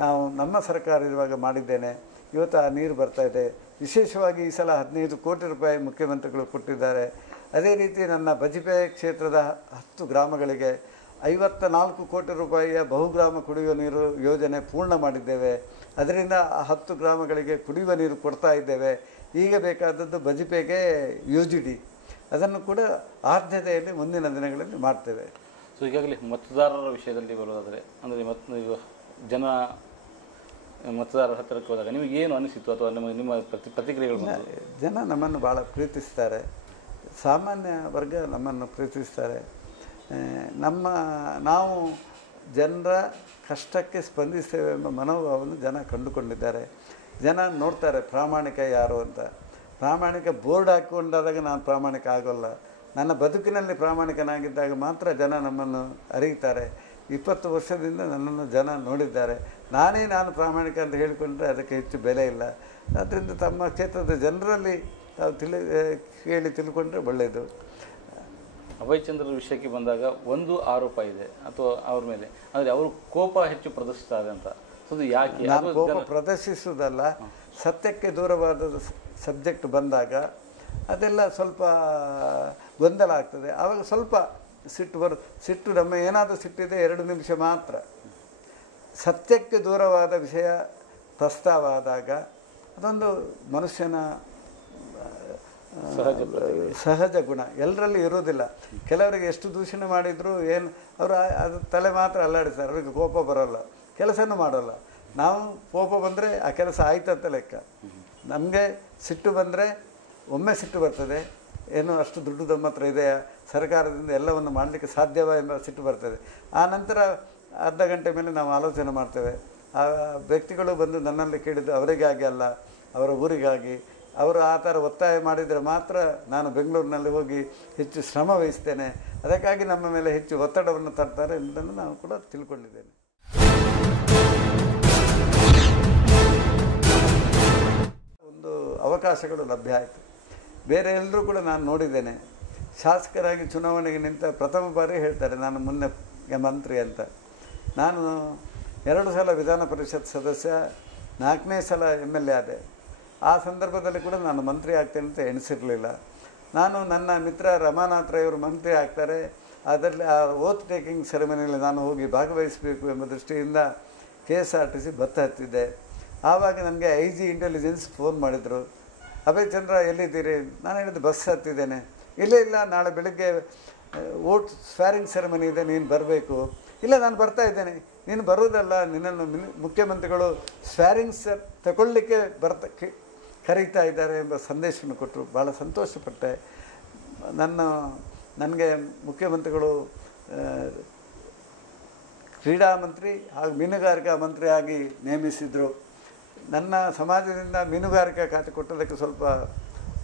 ನಾವು ನಮ್ಮ ಸರ್ಕಾರ ಇರುವಾಗ ಮಾಡಿದ್ದೇನೆ. ಇವತ್ತು ಆ ನೀರು ಬರ್ತಾಯಿದೆ. ವಿಶೇಷವಾಗಿ ಈ ಸಲ 15 ಕೋಟಿ ರೂಪಾಯಿ ಮುಖ್ಯಮಂತ್ರಿಗಳು ಕೊಟ್ಟಿದ್ದಾರೆ. ಅದೇ ರೀತಿ ನನ್ನ ಬಜಿಪೆ ಕ್ಷೇತ್ರದ 10 ಗ್ರಾಮಗಳಿಗೆ 54 ಕೋಟಿ ರೂಪಾಯಿಯ ಬಹುಗ್ರಾಮ ಕುಡಿಯುವ ನೀರು ಯೋಜನೆ ಪೂರ್ಣ ಮಾಡಿದ್ದೇವೆ. ಅದರಿಂದ ಆ 10 ಗ್ರಾಮಗಳಿಗೆ ಕುಡಿಯುವ ನೀರು ಕೊಡ್ತಾ ಇದ್ದೇವೆ. ಈಗ ಬೇಕಾದದ್ದು ಬಜಿಪೆಗೆ UGD, ಅದನ್ನು ಕೂಡ ಆದ್ಯತೆಯಲ್ಲಿ ಮುಂದಿನ ದಿನಗಳಲ್ಲಿ ಮಾಡ್ತೇವೆ. ಸೊ ಈಗಾಗಲೇ ಮತದಾರರ ವಿಷಯದಲ್ಲಿ ಬರೋದಾದರೆ ಅಂದರೆ ಈಗ ಜನ ಮತದಾರರ ಹತ್ತಿರಕ್ಕೆ ಹೋದಾಗ ನಿಮಗೆ ಏನು ಅನಿಸಿತು ಅಥವಾ ನಿಮ್ಮ ಪ್ರತಿಕ್ರಿಯೆಗಳು? ಜನ ನಮ್ಮನ್ನು ಭಾಳ ಪ್ರೀತಿಸ್ತಾರೆ, ಸಾಮಾನ್ಯ ವರ್ಗ ನಮ್ಮನ್ನು ಪ್ರೀತಿಸ್ತಾರೆ. ನಾವು ಜನರ ಕಷ್ಟಕ್ಕೆ ಸ್ಪಂದಿಸ್ತೇವೆ ಎಂಬ ಮನೋಭಾವವನ್ನು ಜನ ಕಂಡುಕೊಂಡಿದ್ದಾರೆ. ಜನ ನೋಡ್ತಾರೆ ಪ್ರಾಮಾಣಿಕ ಯಾರು ಅಂತ. ಪ್ರಾಮಾಣಿಕ ಬೋರ್ಡ್ ಹಾಕಿಕೊಂಡಾದಾಗ ನಾನು ಪ್ರಾಮಾಣಿಕ ಆಗೋಲ್ಲ, ನನ್ನ ಬದುಕಿನಲ್ಲಿ ಪ್ರಾಮಾಣಿಕನಾಗಿದ್ದಾಗ ಮಾತ್ರ ಜನ ನಮ್ಮನ್ನು ಅರಿಯುತ್ತಾರೆ. 20 ವರ್ಷದಿಂದ ನನ್ನನ್ನು ಜನ ನೋಡಿದ್ದಾರೆ. ನಾನು ಪ್ರಾಮಾಣಿಕ ಅಂತ ಹೇಳಿಕೊಂಡ್ರೆ ಅದಕ್ಕೆ ಹೆಚ್ಚು ಬೆಲೆ ಇಲ್ಲ. ಆದ್ದರಿಂದ ತಮ್ಮ ಕ್ಷೇತ್ರದ ಜನರಲ್ಲಿ ತಾವು ಕೇಳಿ ತಿಳ್ಕೊಂಡ್ರೆ ಒಳ್ಳೆಯದು. ಅಭಯಚಂದ್ರರ ವಿಷಯಕ್ಕೆ ಬಂದಾಗ ಒಂದು ಆರೋಪ ಇದೆ ಅಥವಾ ಅವ್ರ ಮೇಲೆ, ಅಂದರೆ ಅವರು ಕೋಪ ಹೆಚ್ಚು ಪ್ರದರ್ಶಿಸ್ತಾರೆ ಅಂತ. ಅದು ಯಾಕೆ? ನಾನು ಕೋಪ ಪ್ರದರ್ಶಿಸುವುದಲ್ಲ, ಸತ್ಯಕ್ಕೆ ದೂರವಾದ ಸಬ್ಜೆಕ್ಟ್ ಬಂದಾಗ ಅದೆಲ್ಲ ಸ್ವಲ್ಪ ಗೊಂದಲ ಆಗ್ತದೆ. ಆವಾಗ ಸ್ವಲ್ಪ ಸಿಟ್ಟು ನಮ್ಮ ಏನಾದರೂ ಸಿಟ್ಟಿದೆ 2 ನಿಮಿಷ ಮಾತ್ರ. ಸತ್ಯಕ್ಕೆ ದೂರವಾದ ವಿಷಯ ಪ್ರಸ್ತಾವ ಆದಾಗ ಅದೊಂದು ಮನುಷ್ಯನ ಸಹಜ ಗುಣ, ಎಲ್ಲರಲ್ಲಿ ಇರೋದಿಲ್ಲ. ಕೆಲವರಿಗೆ ಎಷ್ಟು ದೂಷಣೆ ಮಾಡಿದರೂ ಏನು ಅವರು ಅದು ತಲೆ ಮಾತ್ರ ಅಲ್ಲಾಡಿಸ್ತಾರೆ, ಅವರಿಗೆ ಕೋಪ ಬರೋಲ್ಲ, ಕೆಲಸನೂ ಮಾಡೋಲ್ಲ. ನಾವು ಕೋಪ ಬಂದರೆ ಆ ಕೆಲಸ ಆಯ್ತಂತ ಲೆಕ್ಕ. ನಮಗೆ ಸಿಟ್ಟು ಬಂದರೆ ಒಮ್ಮೆ ಸಿಟ್ಟು ಬರ್ತದೆ, ಏನು ಅಷ್ಟು ದುಡ್ಡು ನಮ್ಮ ಹತ್ರ ಇದೆಯಾ, ಸರ್ಕಾರದಿಂದ ಎಲ್ಲವನ್ನು ಮಾಡಲಿಕ್ಕೆ ಸಾಧ್ಯವಾ ಎಂಬ ಸಿಟ್ಟು ಬರ್ತದೆ. ಆ ನಂತರ ಅರ್ಧ ಗಂಟೆ ಮೇಲೆ ನಾವು ಆಲೋಚನೆ ಮಾಡ್ತೇವೆ. ಆ ವ್ಯಕ್ತಿಗಳು ಬಂದು ನನ್ನಲ್ಲಿ ಕೇಳಿದ್ದು ಅವರಿಗಾಗಿ ಅಲ್ಲ, ಅವರ ಊರಿಗಾಗಿ. ಅವರು ಆ ಥರ ಒತ್ತಾಯ ಮಾಡಿದರೆ ಮಾತ್ರ ನಾನು ಬೆಂಗಳೂರಿನಲ್ಲಿ ಹೋಗಿ ಹೆಚ್ಚು ಶ್ರಮ ವಹಿಸ್ತೇನೆ, ಅದಕ್ಕಾಗಿ ನಮ್ಮ ಮೇಲೆ ಹೆಚ್ಚು ಒತ್ತಡವನ್ನು ತರ್ತಾರೆ ಎಂಬುದನ್ನು ನಾವು ಕೂಡ ತಿಳ್ಕೊಂಡಿದ್ದೇನೆ. ಒಂದು ಅವಕಾಶಗಳು ಲಭ್ಯ ಆಯಿತು. ಬೇರೆ ಎಲ್ಲರೂ ಕೂಡ ನಾನು ನೋಡಿದ್ದೇನೆ, ಶಾಸಕರಾಗಿ ಚುನಾವಣೆಗೆ ನಿಂತ ಪ್ರಥಮ ಬಾರಿ ಹೇಳ್ತಾರೆ ನಾನು ಮೊನ್ನೆ ಮಂತ್ರಿ ಅಂತ. ನಾನು 2 ಸಲ ವಿಧಾನ ಪರಿಷತ್ ಸದಸ್ಯ, 4ನೇ ಸಲ MLA ಆದೆ. ಆ ಸಂದರ್ಭದಲ್ಲಿ ಕೂಡ ನಾನು ಮಂತ್ರಿ ಆಗ್ತೇನೆ ಅಂತ ಎಣಿಸಿರಲಿಲ್ಲ. ನಾನು ನನ್ನ ಮಿತ್ರ ರಮಾನಾಥ್ ರೈ ಅವರು ಮಂತ್ರಿ ಆಗ್ತಾರೆ, ಅದರಲ್ಲಿ ಆ ಓತ್ ಟೇಕಿಂಗ್ ಸೆರೆಮನಿಯಲ್ಲಿ ನಾನು ಹೋಗಿ ಭಾಗವಹಿಸಬೇಕು ಎಂಬ ದೃಷ್ಟಿಯಿಂದ KSRTC ಬತ್ತ ಹತ್ತಿದ್ದೆ. ಆವಾಗ ನನಗೆ IG ಇಂಟೆಲಿಜೆನ್ಸ್ ಫೋನ್ ಮಾಡಿದರು, ಅಭಯಚಂದ್ರ ಎಲ್ಲಿದ್ದೀರಿ? ನಾನು ಹೇಳಿದ್ದು ಬಸ್ ಹತ್ತಿದ್ದೇನೆ. ಇಲ್ಲ ನಾಳೆ ಬೆಳಗ್ಗೆ ಓಟ್ ಸ್ವ್ಯಾರಿಂಗ್ ಸೆರೆಮನಿ ಇದೆ, ನೀನು ಬರಬೇಕು. ಇಲ್ಲ ನಾನು ಬರ್ತಾ ಇದ್ದೇನೆ. ನೀನು ಬರುವುದಲ್ಲ, ನಿನ್ನನ್ನು ಮುಖ್ಯಮಂತ್ರಿಗಳು ಸ್ವ್ಯಾರಿಂಗ್ ತಗೊಳ್ಳಿಕ್ಕೆ ಕರೀತಾ ಇದ್ದಾರೆ ಎಂಬ ಸಂದೇಶವನ್ನು ಕೊಟ್ಟರು. ಭಾಳ ಸಂತೋಷಪಟ್ಟೆ. ನನಗೆ ಮುಖ್ಯಮಂತ್ರಿಗಳು ಕ್ರೀಡಾ ಮಂತ್ರಿ ಹಾಗೂ ಮೀನುಗಾರಿಕಾ ಮಂತ್ರಿಯಾಗಿ ನೇಮಿಸಿದರು. ನನ್ನ ಸಮಾಜದಿಂದ ಮೀನುಗಾರಿಕಾ ಖಾತೆ ಕೊಟ್ಟದಕ್ಕೆ ಸ್ವಲ್ಪ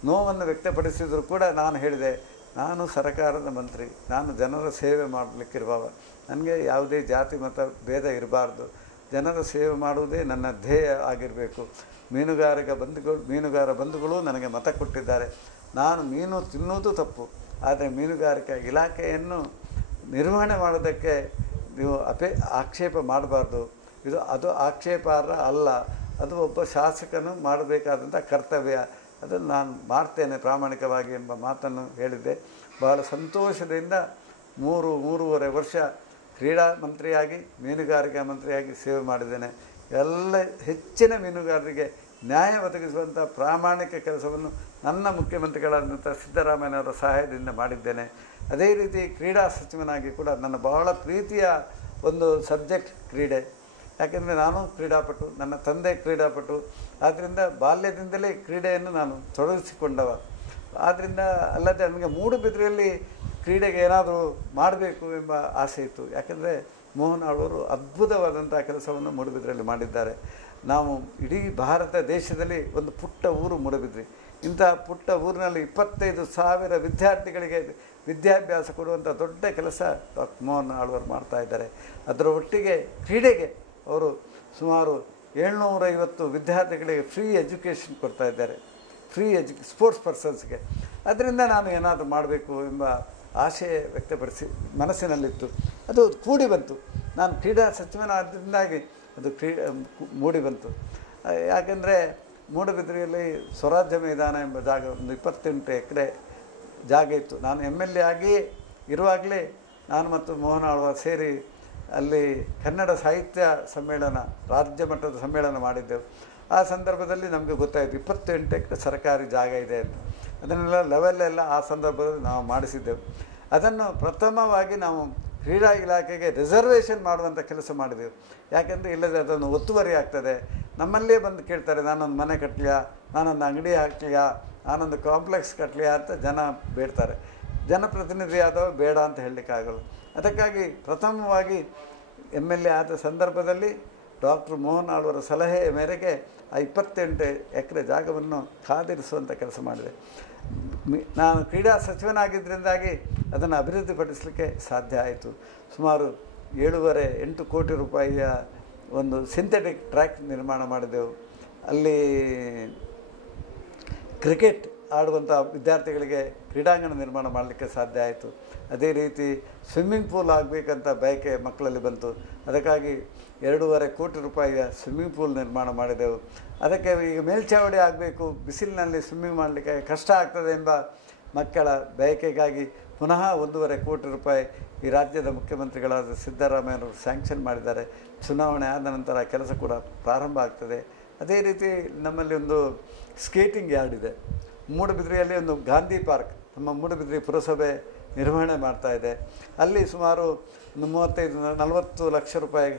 ನೋವನ್ನು ವ್ಯಕ್ತಪಡಿಸಿದರೂ ಕೂಡ ನಾನು ಹೇಳಿದೆ, ನಾನು ಸರ್ಕಾರದ ಮಂತ್ರಿ, ನಾನು ಜನರ ಸೇವೆ ಮಾಡಲಿಕ್ಕಿರುವವ, ನನಗೆ ಯಾವುದೇ ಜಾತಿ ಮತ ಭೇದ ಇರಬಾರ್ದು, ಜನರ ಸೇವೆ ಮಾಡುವುದೇ ನನ್ನ ಧ್ಯೇಯ ಆಗಿರಬೇಕು. ಮೀನುಗಾರ ಬಂಧುಗಳು ನನಗೆ ಮತ ಕೊಟ್ಟಿದ್ದಾರೆ. ನಾನು ಮೀನು ತಿನ್ನುವುದು ತಪ್ಪು, ಆದರೆ ಮೀನುಗಾರಿಕಾ ಇಲಾಖೆಯನ್ನು ನಿರ್ವಹಣೆ ಮಾಡೋದಕ್ಕೆ ನೀವು ಆಕ್ಷೇಪ ಮಾಡಬಾರ್ದು. ಅದು ಆಕ್ಷೇಪಾರ್ಹ ಅಲ್ಲ, ಅದು ಒಬ್ಬ ಶಾಸಕನು ಮಾಡಬೇಕಾದಂಥ ಕರ್ತವ್ಯ. ಅದನ್ನು ನಾನು ಮಾಡ್ತೇನೆ ಪ್ರಾಮಾಣಿಕವಾಗಿ ಎಂಬ ಮಾತನ್ನು ಹೇಳಿದ್ದೆ. ಬಹಳ ಸಂತೋಷದಿಂದ 3.5 ವರ್ಷ ಕ್ರೀಡಾ ಮಂತ್ರಿಯಾಗಿ ಮೀನುಗಾರಿಕಾ ಮಂತ್ರಿಯಾಗಿ ಸೇವೆ ಮಾಡಿದ್ದೇನೆ. ಹೆಚ್ಚಿನ ಮೀನುಗಾರರಿಗೆ ನ್ಯಾಯ ಒದಗಿಸುವಂಥ ಪ್ರಾಮಾಣಿಕ ಕೆಲಸವನ್ನು ನನ್ನ ಮುಖ್ಯಮಂತ್ರಿಗಳಾದಂಥ ಸಿದ್ದರಾಮಯ್ಯನವರ ಸಹಾಯದಿಂದ ಮಾಡಿದ್ದೇನೆ. ಅದೇ ರೀತಿ ಕ್ರೀಡಾ ಸಚಿವನಾಗಿ ಕೂಡ ನನ್ನ ಬಹಳ ಪ್ರೀತಿಯ ಒಂದು ಸಬ್ಜೆಕ್ಟ್ ಕ್ರೀಡೆ. ಯಾಕೆಂದರೆ ನಾನು ಕ್ರೀಡಾಪಟು, ನನ್ನ ತಂದೆ ಕ್ರೀಡಾಪಟು. ಆದ್ದರಿಂದ ಬಾಲ್ಯದಿಂದಲೇ ಕ್ರೀಡೆಯನ್ನು ನಾನು ತೊಡಗಿಸಿಕೊಂಡವ. ಆದ್ದರಿಂದ ಅಲ್ಲದೆ ನನಗೆ ಮೂಡುಬಿದ್ರೆಯಲ್ಲಿ ಕ್ರೀಡೆಗೆ ಏನಾದರೂ ಮಾಡಬೇಕು ಎಂಬ ಆಸೆ ಇತ್ತು. ಯಾಕೆಂದರೆ ಮೋಹನ್ ಆಳ್ವರು ಅದ್ಭುತವಾದಂಥ ಕೆಲಸವನ್ನು ಮೂಡುಬಿದ್ರೆಯಲ್ಲಿ ಮಾಡಿದ್ದಾರೆ. ನಾವು ಇಡೀ ಭಾರತ ದೇಶದಲ್ಲಿ ಒಂದು ಪುಟ್ಟ ಊರು ಮೂಡುಬಿದ್ರೆ. ಇಂತಹ ಪುಟ್ಟ ಊರಿನಲ್ಲಿ 25,000 ವಿದ್ಯಾರ್ಥಿಗಳಿಗೆ ವಿದ್ಯಾಭ್ಯಾಸ ಕೊಡುವಂಥ ದೊಡ್ಡ ಕೆಲಸ ಡಾಕ್ಟರ್ ಮೋಹನ್ ಆಳ್ವರು ಮಾಡ್ತಾಯಿದ್ದಾರೆ. ಅದರ ಒಟ್ಟಿಗೆ ಕ್ರೀಡೆಗೆ ಅವರು ಸುಮಾರು 750 ವಿದ್ಯಾರ್ಥಿಗಳಿಗೆ ಫ್ರೀ ಎಜುಕೇಷನ್ ಕೊಡ್ತಾಯಿದ್ದಾರೆ, ಸ್ಪೋರ್ಟ್ಸ್ ಪರ್ಸನ್ಸ್ಗೆ. ಅದರಿಂದ ನಾನು ಏನಾದರೂ ಮಾಡಬೇಕು ಎಂಬ ಆಶೆ ವ್ಯಕ್ತಪಡಿಸಿ ಮನಸ್ಸಿನಲ್ಲಿತ್ತು. ಅದು ಕೂಡಿ ಬಂತು. ನಾನು ಕ್ರೀಡಾ ಸಚಿವನಾದ್ದರಿಂದಾಗಿ ಅದು ಮೂಡಿ ಬಂತು. ಯಾಕೆಂದರೆ ಮೂಡುಬಿದ್ರೆಯಲ್ಲಿ ಸ್ವರಾಜ್ಯ ಮೈದಾನ ಎಂಬ ಜಾಗ ಒಂದು 28 ಎಕರೆ ಜಾಗ ಇತ್ತು. ನಾನು MLA ಆಗಿ ಇರುವಾಗಲೇ ನಾನು ಮತ್ತು ಮೋಹನ್ ಆಳ್ವ ಸೇರಿ ಅಲ್ಲಿ ಕನ್ನಡ ಸಾಹಿತ್ಯ ಸಮ್ಮೇಳನ, ರಾಜ್ಯ ಮಟ್ಟದ ಸಮ್ಮೇಳನ ಮಾಡಿದ್ದೆವು. ಆ ಸಂದರ್ಭದಲ್ಲಿ ನಮಗೆ ಗೊತ್ತಾಯಿತು 28 ಎಕರೆ ಸರ್ಕಾರಿ ಜಾಗ ಇದೆ ಅಂತ. ಅದನ್ನೆಲ್ಲ ಲೆವೆಲ್ಲೆಲ್ಲ ಆ ಸಂದರ್ಭದಲ್ಲಿ ನಾವು ಮಾಡಿಸಿದ್ದೆವು. ಅದನ್ನು ಪ್ರಥಮವಾಗಿ ನಾವು ಕ್ರೀಡಾ ಇಲಾಖೆಗೆ ರಿಸರ್ವೇಷನ್ ಮಾಡುವಂಥ ಕೆಲಸ ಮಾಡಿದೆವು. ಯಾಕೆಂದರೆ ಇಲ್ಲದೆ ಅದನ್ನು ಒತ್ತುವರಿ ಆಗ್ತದೆ. ನಮ್ಮಲ್ಲೇ ಬಂದು ಕೇಳ್ತಾರೆ, ನಾನೊಂದು ಮನೆ ಕಟ್ಟಲಿಯಾ, ನಾನೊಂದು ಅಂಗಡಿ ಹಾಕಲಿಯಾ, ನಾನೊಂದು ಕಾಂಪ್ಲೆಕ್ಸ್ ಕಟ್ಟಲಿಯಾ ಅಂತ ಜನ ಬೇಡ್ತಾರೆ. ಜನಪ್ರತಿನಿಧಿ ಆದವ ಬೇಡ ಅಂತ ಹೇಳಲಿಕ್ಕಾಗಲ್ಲ. ಅದಕ್ಕಾಗಿ ಪ್ರಥಮವಾಗಿ MLA ಆದ ಸಂದರ್ಭದಲ್ಲಿ ಡಾಕ್ಟರ್ ಮೋಹನ್ ಆಳ್ವರ ಸಲಹೆಯ ಮೇರೆಗೆ ಆ 28 ಎಕರೆ ಜಾಗವನ್ನು ಕಾದಿರಿಸುವಂಥ ಕೆಲಸ ಮಾಡಿದೆ. ನಾನು ಕ್ರೀಡಾ ಸಚಿವನಾಗಿದ್ದರಿಂದಾಗಿ ಅದನ್ನು ಅಭಿವೃದ್ಧಿಪಡಿಸಲಿಕ್ಕೆ ಸಾಧ್ಯ ಆಯಿತು. ಸುಮಾರು 7.5-8 ಕೋಟಿ ರೂಪಾಯಿಯ ಒಂದು ಸಿಂಥೆಟಿಕ್ ಟ್ರ್ಯಾಕ್ ನಿರ್ಮಾಣ ಮಾಡಿದೆವು. ಅಲ್ಲಿ ಕ್ರಿಕೆಟ್ ಆಡುವಂಥ ವಿದ್ಯಾರ್ಥಿಗಳಿಗೆ ಕ್ರೀಡಾಂಗಣ ನಿರ್ಮಾಣ ಮಾಡಲಿಕ್ಕೆ ಸಾಧ್ಯ ಆಯಿತು. ಅದೇ ರೀತಿ ಸ್ವಿಮ್ಮಿಂಗ್ ಪೂಲ್ ಆಗಬೇಕಂತ ಬಯಕೆ ಮಕ್ಕಳಲ್ಲಿ ಬಂತು. ಅದಕ್ಕಾಗಿ 2.5 ಕೋಟಿ ರೂಪಾಯಿಯ ಸ್ವಿಮ್ಮಿಂಗ್ ಪೂಲ್ ನಿರ್ಮಾಣ ಮಾಡಿದೆವು. ಅದಕ್ಕೆ ಈಗ ಮೇಲ್ಚಾವಡಿ ಆಗಬೇಕು, ಬಿಸಿಲಿನಲ್ಲಿ ಸ್ವಿಮ್ಮಿಂಗ್ ಮಾಡಲಿಕ್ಕೆ ಕಷ್ಟ ಆಗ್ತದೆ ಎಂಬ ಮಕ್ಕಳ ಬಯಕೆಗಾಗಿ ಪುನಃ 1.5 ಕೋಟಿ ರೂಪಾಯಿ ಈ ರಾಜ್ಯದ ಮುಖ್ಯಮಂತ್ರಿಗಳಾದ ಸಿದ್ದರಾಮಯ್ಯನವರು ಸ್ಯಾಂಕ್ಷನ್ ಮಾಡಿದ್ದಾರೆ. ಚುನಾವಣೆ ಆದ ನಂತರ ಕೆಲಸ ಕೂಡ ಪ್ರಾರಂಭ ಆಗ್ತದೆ. ಅದೇ ರೀತಿ ನಮ್ಮಲ್ಲಿ ಒಂದು ಸ್ಕೇಟಿಂಗ್ ಯಾರ್ಡ್ ಇದೆ. ಮೂಡುಬಿದ್ರೆಯಲ್ಲಿ ಒಂದು ಗಾಂಧಿ ಪಾರ್ಕ್ ನಮ್ಮ ಮೂಡುಬಿದ್ರೆ ಪುರಸಭೆ ನಿರ್ವಹಣೆ ಮಾಡ್ತಾ ಇದೆ. ಅಲ್ಲಿ ಸುಮಾರು ಒಂದು 35-40 ಲಕ್ಷ ರೂಪಾಯಿ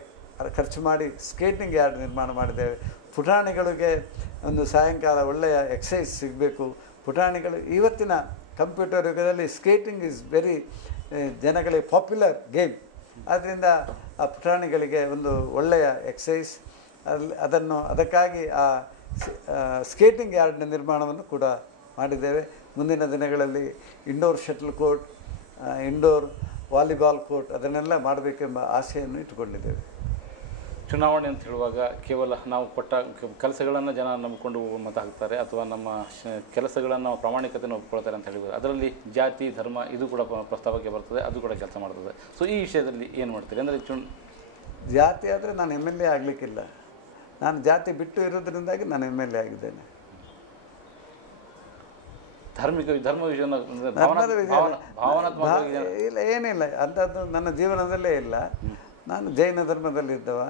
ಖರ್ಚು ಮಾಡಿ ಸ್ಕೇಟಿಂಗ್ ಯಾರ್ಡ್ ನಿರ್ಮಾಣ ಮಾಡಿದ್ದೇವೆ. ಪುಟಾಣಿಗಳಿಗೆ ಒಂದು ಸಾಯಂಕಾಲ ಒಳ್ಳೆಯ ಎಕ್ಸಸೈಸ್ ಸಿಗಬೇಕು. ಪುಟಾಣಿಗಳು ಇವತ್ತಿನ ಕಂಪ್ಯೂಟರ್ ಯುಗದಲ್ಲಿ ಸ್ಕೇಟಿಂಗ್ ಈಸ್ ವೆರಿ ಜನಗಳಿಗೆ ಪಾಪ್ಯುಲರ್ ಗೇಮ್. ಆದ್ದರಿಂದ ಆ ಪುಟಾಣಿಗಳಿಗೆ ಒಂದು ಒಳ್ಳೆಯ ಎಕ್ಸಸೈಸ್ ಅದಕ್ಕಾಗಿ ಆ ಸ್ಕೇಟಿಂಗ್ ಯಾರ್ಡ್ನ ನಿರ್ಮಾಣವನ್ನು ಕೂಡ ಮಾಡಿದ್ದೇವೆ. ಮುಂದಿನ ದಿನಗಳಲ್ಲಿ indoor shuttle court, indoor volleyball court ಅದನ್ನೆಲ್ಲ ಮಾಡಬೇಕೆಂಬ ಆಸೆಯನ್ನು ಇಟ್ಟುಕೊಂಡಿದ್ದೇವೆ. ಚುನಾವಣೆ ಅಂತ ಹೇಳುವಾಗ ಕೇವಲ ನಾವು ಕೊಟ್ಟ ಕೆಲಸಗಳನ್ನು ಜನ ನಂಬಿಕೊಂಡು ಮತ ಹಾಕ್ತಾರೆ ಅಥವಾ ನಮ್ಮ ಕೆಲಸಗಳನ್ನು ಪ್ರಾಮಾಣಿಕತೆಯನ್ನು ಒಪ್ಕೊಳ್ತಾರೆ ಅಂತ ಹೇಳ್ಬೋದು. ಅದರಲ್ಲಿ ಜಾತಿ ಧರ್ಮ ಇದು ಕೂಡ ಪ್ರಸ್ತಾವಕ್ಕೆ ಬರ್ತದೆ, ಅದು ಕೂಡ ಕೆಲಸ ಮಾಡ್ತದೆ. ಸೊ ಈ ವಿಷಯದಲ್ಲಿ ಏನು ಮಾಡ್ತೀರಿ? ಅಂದರೆ ಜಾತಿ ಆದರೆ ನಾನು MLA ಆಗಲಿಕ್ಕಿಲ್ಲ. ನಾನು ಜಾತಿ ಬಿಟ್ಟು ಇರೋದ್ರಿಂದಾಗಿ ನಾನು MLA ಆಗಿದ್ದೇನೆ. ಧರ್ಮ ವಿಷಯ ಇಲ್ಲ, ಏನಿಲ್ಲ ಅಂಥದ್ದು ನನ್ನ ಜೀವನದಲ್ಲೇ ಇಲ್ಲ. ನಾನು ಜೈನ ಧರ್ಮದಲ್ಲಿದ್ದವ.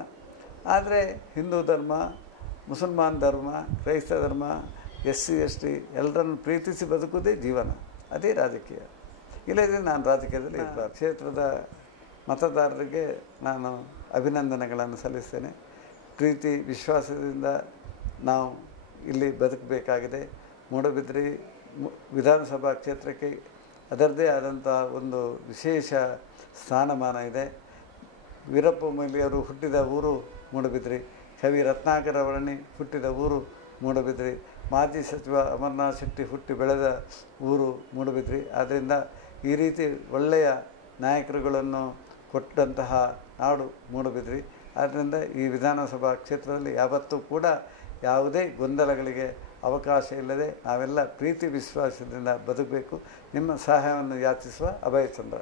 ಆದರೆ ಹಿಂದೂ ಧರ್ಮ, ಮುಸಲ್ಮಾನ್ ಧರ್ಮ, ಕ್ರೈಸ್ತ ಧರ್ಮ, SC ST ಎಲ್ಲರನ್ನು ಪ್ರೀತಿಸಿ ಬದುಕುವುದೇ ಜೀವನ, ಅದೇ ರಾಜಕೀಯ. ಇಲ್ಲದೇ ನಾನು ರಾಜಕೀಯದಲ್ಲಿ ಇರಬಾರ್ದು. ಕ್ಷೇತ್ರದ ಮತದಾರರಿಗೆ ನಾನು ಅಭಿನಂದನೆಗಳನ್ನು ಸಲ್ಲಿಸ್ತೇನೆ. ಪ್ರೀತಿ ವಿಶ್ವಾಸದಿಂದ ನಾವು ಇಲ್ಲಿ ಬದುಕಬೇಕಾಗಿದೆ. ಮೂಡುಬಿದ್ರೆ ವಿಧಾನಸಭಾ ಕ್ಷೇತ್ರಕ್ಕೆ ಅದರದ್ದೇ ಆದಂಥ ಒಂದು ವಿಶೇಷ ಸ್ಥಾನಮಾನ ಇದೆ. ವೀರಪ್ಪ ಮೊಯ್ಲಿಯವರು ಹುಟ್ಟಿದ ಊರು ಮೂಡುಬಿದ್ರೆ. ಕವಿ ರತ್ನಾಕರ ವರ್ಣಿ ಹುಟ್ಟಿದ ಊರು ಮೂಡುಬಿದ್ರೆ. ಮಾಜಿ ಸಚಿವ ಅಮರನಾಥ್ ಶೆಟ್ಟಿ ಹುಟ್ಟಿ ಬೆಳೆದ ಊರು ಮೂಡುಬಿದ್ರೆ. ಆದ್ದರಿಂದ ಈ ರೀತಿ ಒಳ್ಳೆಯ ನಾಯಕರುಗಳನ್ನು ಕೊಟ್ಟಂತಹ ನಾಡು ಮೂಡುಬಿದ್ರೆ. ಆದ್ದರಿಂದ ಈ ವಿಧಾನಸಭಾ ಕ್ಷೇತ್ರದಲ್ಲಿ ಯಾವತ್ತೂ ಕೂಡ ಯಾವುದೇ ಗೊಂದಲಗಳಿಗೆ ಅವಕಾಶ ಇಲ್ಲದೆ ನಾವೆಲ್ಲ ಪ್ರೀತಿ ವಿಶ್ವಾಸದಿಂದ ಬದುಕಬೇಕು. ನಿಮ್ಮ ಸಹಾಯವನ್ನು ಯಾಚಿಸುವ ಅಭಯಚಂದ್ರ.